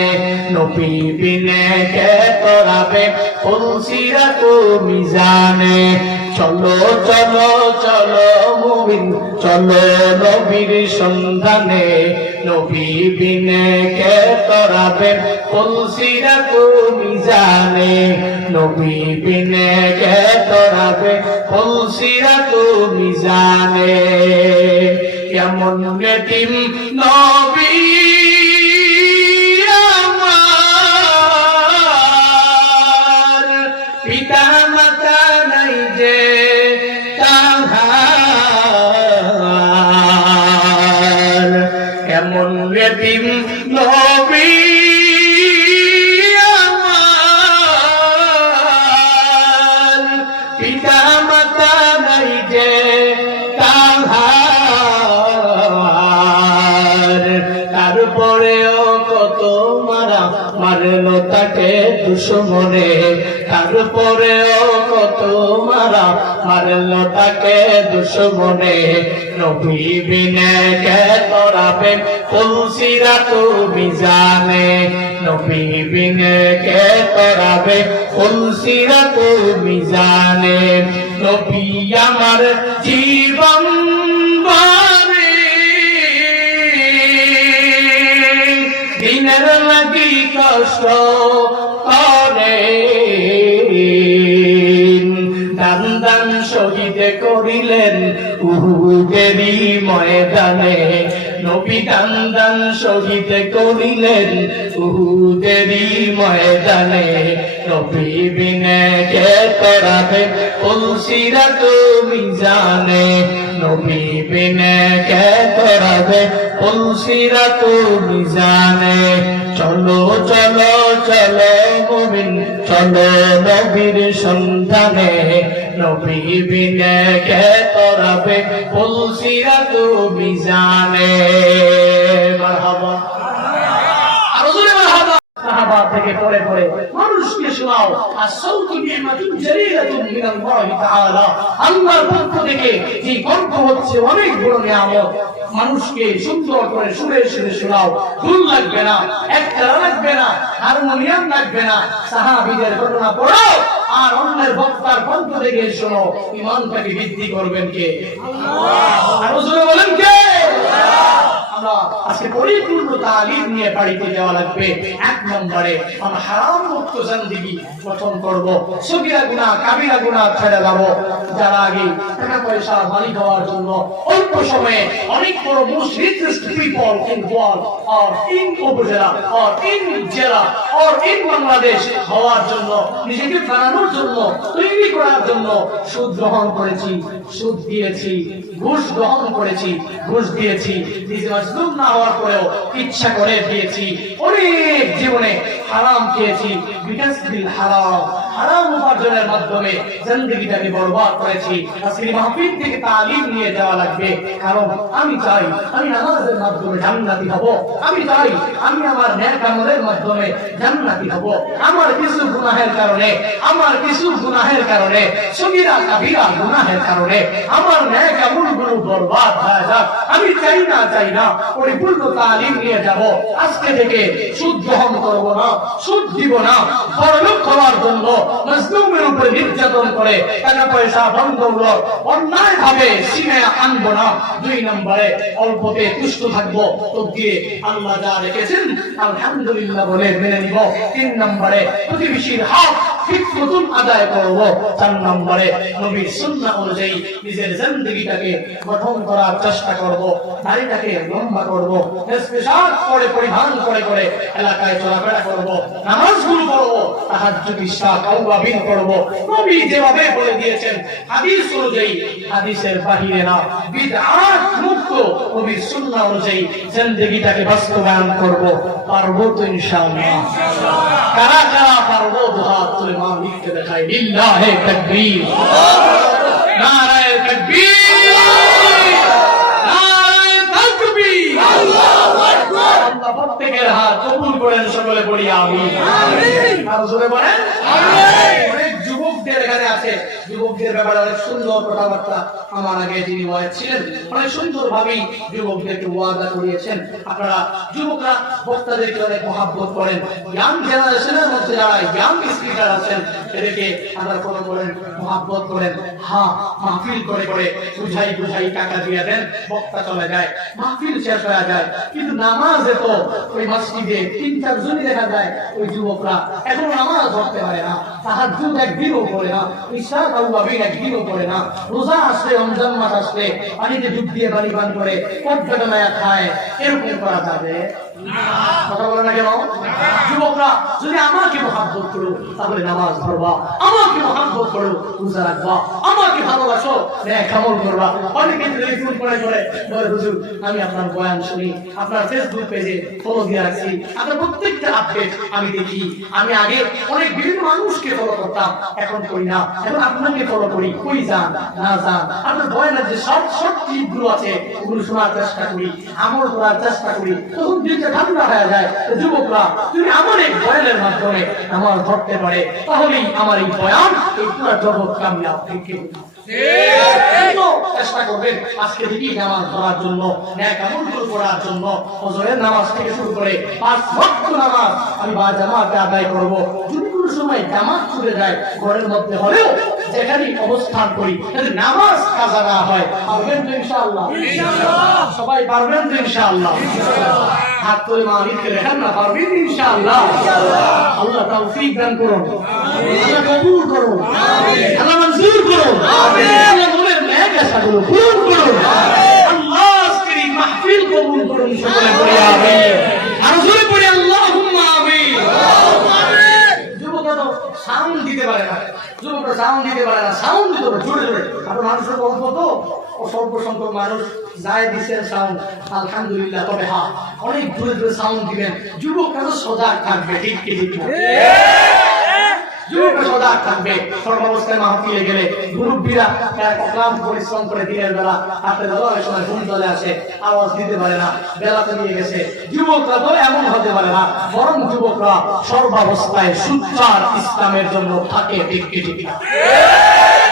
নবী বিনে কে তরাবে ফুলসিরাত মিজানে। চলো মুমিন চলো নবীর সন্ধানে, নবী বিনে কে তরাবে ফুলসিরাত মিজানে, নবী বিনে কে তরাবে ফুলসিরাত মিজানে। কেমন নেতিম নবী আমার, পিতা মাতা নাই যে তাহার, কেমন নেতিম নবী আমার, পিতা মাতা নাই যে তাহার, তারপরেও কত মারলো তাকে দুশমনে, তারপরেও কত মারলো তাকে দুশমনে, নবী বিনে কে তরাবে ফুলসিরাত মিজানে, নবী বিনে কে তরাবে ফুলসিরাত মিজানে। নবী আমার জীবন দিনের লাগি কষ্ট করে, দান শহীদ করিলেন উহুদেরই ময়দানে, নবী দান শহীদ করিলেন উহুদেরই ময়দানে, নবী বিনে কে তরাবে ফুলসিরাত মিজানে, নবী বিনে কে তরাবে ফুলসিরাত মিজানে। চলো মুমিন চলো নবীর সন্ধানে, নবী বিনে কে তরবে ফুলসিরাত মিজানে মারহাবা আরো জোরে মারহাবা সাহাবা থেকে পড়ে পড়ে মানুষকে শোনাও আসসাউতু নি'মাতুন জালিলাতুন মিনাল্লাহি তাআলা আল্লাহর পক্ষ থেকে যে কণ্ঠ হচ্ছে অনেক বড় নিয়ামত মানুষকে সুন্দর করে সুরে সুরে শোনাও ভুল লাগবে না একতারা লাগবে না হারমোনিয়াম লাগবে না সাহাবীদের ঘটনা পড়ো আর অন্যের বক্তার কণ্ঠ থেকে শোনো ঈমানটাকে বৃদ্ধি করবেন কে আল্লাহ আরো জোরে বলেন কে আমরা আজকে পরিপূর্ণ তালিম নিয়ে বাড়িতে যাওয়া লাগবে এক নম্বরে আমরা হারাম মুক্ত জিন্দেগি গঠন করব সগীরা গুনাহ কাবিরা গুনাহ ছেড়ে দেব যারা আগে টাকা পয়সা মালিক হওয়ার জন্য অল্প সময়ে অনেক বড় most richest people in world or in উপজেলা অর ইন জেলা অর ইন বাংলাদেশ হওয়ার জন্য নিজেকে বানানোর জন্য তৈরি করার জন্য সুদ গ্রহণ করেছি সুদ দিয়েছি ঘুষ গ্রহণ করেছি ঘুষ দিয়েছি নিজে মাজলুম না হওয়ার পরেও ইচ্ছা করে দিয়েছি অনেক জীবনে হারাম খেয়েছি বিকাশ বিল হারাম হারাম উপার্জনের মাধ্যমে জিন্দেগিটাকে বরবাদ করেছি আজকে মাহফিল থেকে তালিম নিয়ে যাওয়া লাগবে কারণ আমি চাই আমি নামাজের মাধ্যমে জান্নাতি হব আমি চাই আমি আমার নেক আমলের মাধ্যমে জান্নাতি হব আমার কিছু গুনাহের কারণে সগীরা কাবিরা গুনাহের কারণে আমার নেক আমলগুলো বরবাদ হয়ে যাক আমি চাই না পরিপূর্ণ তালিম নিয়ে যাব আজকে থেকে সুদ গ্রহণ করব না সুদ দিব না বড়লোক হওয়ার জন্য মাজলুমের উপরে নির্যাতন করে টাকা পয়সা বন্ধ হলো অন্যায় ভাবে সিনে আনবো না দুই নম্বরে অল্পতে তুষ্ট থাকবো তো দিয়ে আল্লাহ যা রেখেছেন আলহামদুলিল্লাহ বলে মেনে নিব তিন নম্বরে প্রতিবেশীর হক ঠিক মতন আদায় করব চার নম্বরে নবীর সুন্নাহ অনুযায়ী নিজের জিন্দেগিটাকে গঠন করার চেষ্টা করব দাড়িটাকে লম্বা করব স্পেশাল করে পরিধান করে এলাকায় চলাফেরা করব নামাজগুলো পড়ব তাহাজ্জুদ ইশা তাওয়াবিন করব নবী যেভাবে বলে দিয়েছেন হাদিস অনুযায়ী হাদিসের বাহিরে না বিদআত মুক্ত নবীর সুন্নাহ অনুযায়ী জিন্দেগিটাকে বাস্তবায়ন করব পারবো তো ইনশাআল্লাহ কারা কারা পারবো দুহাত তুলে মালিককে দেখাই লিল্লাহি তাকবীর নারায়ে তাকবীর নারায়ে তাকবীর আল্লাহু আকবার আল্লাহ প্রত্যেকের হাত কবুল করেন সকলে বলি আমিন আমিন আর জোরে বলেন আমিন অনেক যুবকদের এখানে আছে যুবকদের ব্যাপারে অনেক সুন্দর কথাবার্তা আমার আগে যিনি ওয়াজ ছিলেন অনেক সুন্দর ভাবেই যুবকদেরকে ওয়াদা করিয়েছেন আপনারা যুবকরা বক্তাদেরকে অনেক মহাব্বত করেন ইয়াং জেনারেশনের মধ্যে যারা ইয়াং স্পিকার আছেন এদেরকে আপনারা ফলো করেন মহাব্বত করেন হ্যাঁ মাহফিল করে বুঝাই টাকা দিয়ে দেন বক্তা চলে যায় মাহফিল শেষ হয়ে যায় কিন্তু নামাজে তো ওই মসজিদে 3-4 জনই দেখা যায় ওই যুবকরা এখনো নামাজ পড়তে পারে না তাহাজ্জুদ একদিনও পড়ে না ইশা তাওয়াবিন একদিনও পড়ে না রোজা আসলে রমজান মাস আসলে পানিতে ডুব দিয়ে পানি পান করে কটকটা মায়া খায় এরকম করা যাবে কথা বলে না কেন যুবকরা যদি আমাকে মহাব্বত করো তাহলে নামাজ পড়বা আমাকে মহাব্বত করো রোজা রাখবা আমাকে ভালোবাসো নেক আমল করবা অনেকে টেলিফোন করে বলে হুজুর আমি আপনার বয়ান শুনি আপনার ফেসবুক পেজে ফলো দিয়ে রাখছি আপনার প্রত্যেকটা আপডেট আমি দেখি আমি আগে অনেক বিভিন্ন মানুষকে ফলো করতাম এখন করি না এখন আপনাকে ফলো করি কই যান না যান আপনার বয়ানের যে শর্ট ক্লিপগুলো আছে ওগুলো শোনার চেষ্টা করি আমল করার চেষ্টা করি তখন দিনটা ঠান্ডা হয়ে যায় যুবকরা যদি আমার এই বয়ানের মাধ্যমে আমার ধরতে পারে তাহলেই আমার এই বয়ান এই পুরো জগৎ কামিয়াব থেকে চেষ্টা করবেন আজকে থেকে নামাজ পড়ার জন্য নেক আমলগুলো করার জন্য ফজরের নামাজ থেকে শুরু করে 5 ওয়াক্ত নামাজ আমি বা জামাতে আদায় করব যদি কোনো সময় জামাত ছুটে যায় ঘরের মধ্যে হলেও যেখানে অবস্থান করি যদি নামাজ কাজা না হয় পারবেন তো ইনশাআল্লাহ সবাই পারবেন তো ইনশাআল্লাহ হাত তুলে মালিককে দেখান না পারবেন ইনশাআল্লাহ আল্লাহ তৌফিক দান করুন আল্লাহ কবুল করুন আল্লাহ মঞ্জুর করুন আল্লাহ বলেন নেক আশাগুলো পূরণ করুন আল্লাহ আজকের এই মাহফিল কবুল করুন সকলে বলি আমিন আর জোরে পড়ি আল্লাহুম্মা আমিন যুবকরা তো সাউন্ড দিতে পারে না সাউন্ড দিতে হবে জোরে আপনার মানুষের অল্প তো স্বল্প সংখ্যক মানুষ যায় দিচ্ছেন সাউন্ড আলহামদুলিল্লাহ তবে হ্যাঁ অনেক দূরে সাউন্ড দিবেন যুবকরা তো সজাগ থাকবে ঠিক যুবকরা সজাগ থাকবে। সর্বাবস্থায় মাহফিলে গেলে মুরব্বীরা ক্লান্ত পরিশ্রম করে দিনের বেলা হাতে ধরার সময় ঘুম চলে আসে, আওয়াজ দিতে পারে না, বেলাতে নিয়ে গেছে। যুবকরা তো এমন হতে পারে না, বরং যুবকরা সর্বাবস্থায় সুচ্চার ইসলামের জন্য থাকে। ঠিক কি ঠিক না?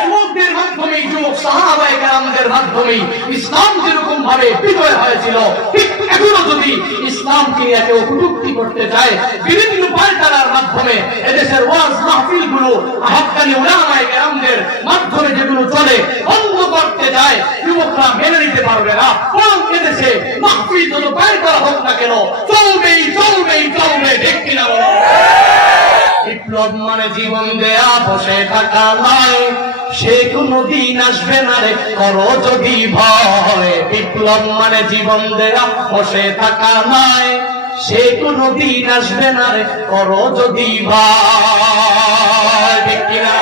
যুবকদের মাধ্যমে, যুবক সাহাবায়ে কেরামদের মাধ্যমে ইসলাম যেরকম ভাবে বিজয় হয়েছিল, ঠিক এখনো যদি ইসলামকে একে কটূক্তি করতে চায়, বিভিন্ন পাল্টার মাধ্যমে এদেশের ওয়াজ মাহফিল গুলো হাক্কানি উলামায়ে কেরামদের মাধ্যমে যেগুলো চলে বন্ধ করতে চায়, যুবকরা মেনে নিতে পারবে না। বরং এদেশে মাহফিল যত পাল্টা হোক না কেন চলবেই চলবেই চলবে। ঠিক কিনা বলো? বিপ্লব মানে জীবন দেয়া, বসে থাকা নয়, সে কোনদিন আসবে না রে করো যদি ভয়। বিপ্লব মানে জীবন দেয়া, বসে থাকা নয়, সে কোনদিন আসবে না রে করো যদি ভয়। ঠিক কিনা?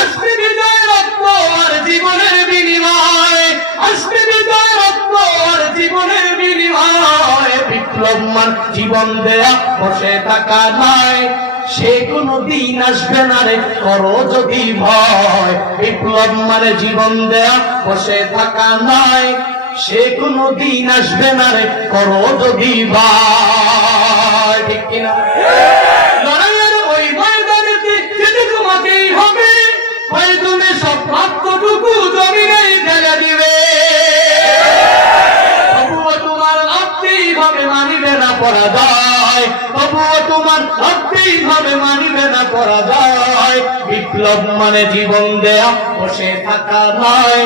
আসবে বিজয় রক্ত আর জীবনের বিনিময়, আসবে বিজয় রক্ত আর জীবনের বিনিময়। বিপ্লব মানে জীবন দেয়া, বসে থাকা নয়, সে কোনো দিন আসবে না রে করো যদি ভয়। বিপ্লব মানে জীবন দেয়া, বসে থাকা নয়, সে কোনো দিন আসবে না রে করো যদি ভয়। ঠিক কিনা? লড়াইয়ের ওই ময়দানেতে যেতে তোমাকেই হবে, ময়দানে সব রক্তটুকু জমিনেই ঢেলে দিবে। তবুও তোমার ভাবতেই ভাবে মানিবে না পরাজয়, তবুও তোমার ভাবতেই ভাবে মানিবে না পরাজয়। বিপ্লব মানে জীবন দেয়া, বসে থাকা নয়,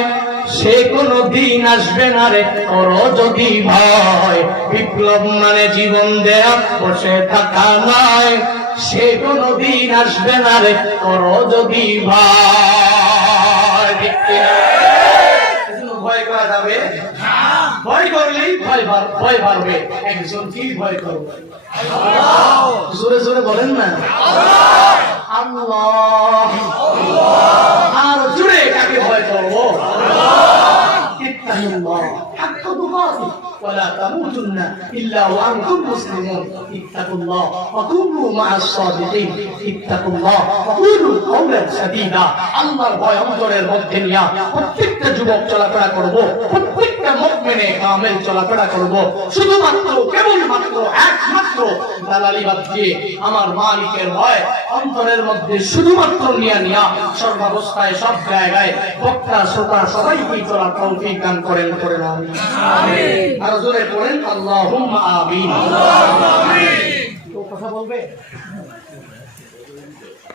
সে কোনো দিন আসবে না রে করো যদি ভয়। বিপ্লব মানে জীবন দেয়া, বসে থাকা নয়, সে কোনো দিন আসবে না রে করো যদি ভয়। ঠিক কিনা? ভয় করা যাবে? ভয় করলেই ভয় বাড়বে। একজন কি ভয় করবে? জোরে জোরে বলেন না, আল্লাহ। আর জোরে কাকে ভয় করবো? ইত্তাকুল্লাহ হাক্কা তুকাতিহি ওয়া লা তামুতুন্না ইল্লা ওয়া আনতুম মুসলিমুন। ইত্তাকুল্লাহ ওয়া কুনু মা'আস সাদিকিন। ইত্তাকুল্লাহ ওয়া কুনু কাওলান সাদীদা। আল্লাহর ভয় অন্তরের মধ্যে নিয়ে প্রত্যেকটা যুবক চলাফেরা করব, প্রত্যেকটা মুমিনে কামেল চলাফেরা করব, শুধুমাত্র কেবলমাত্র একমাত্র দালালি বাদ দিয়ে আমার মালিকের ভয় অন্তরের মধ্যে শুধুমাত্র নিয়ে সর্বাবস্থায় সব জায়গায় বক্তা শ্রোতা সবাইকে চলার তৌফিক দান করেন। আমিন। আর জোরে পড়েন আল্লাহুম্মা আমিন। তো কথা বলবে?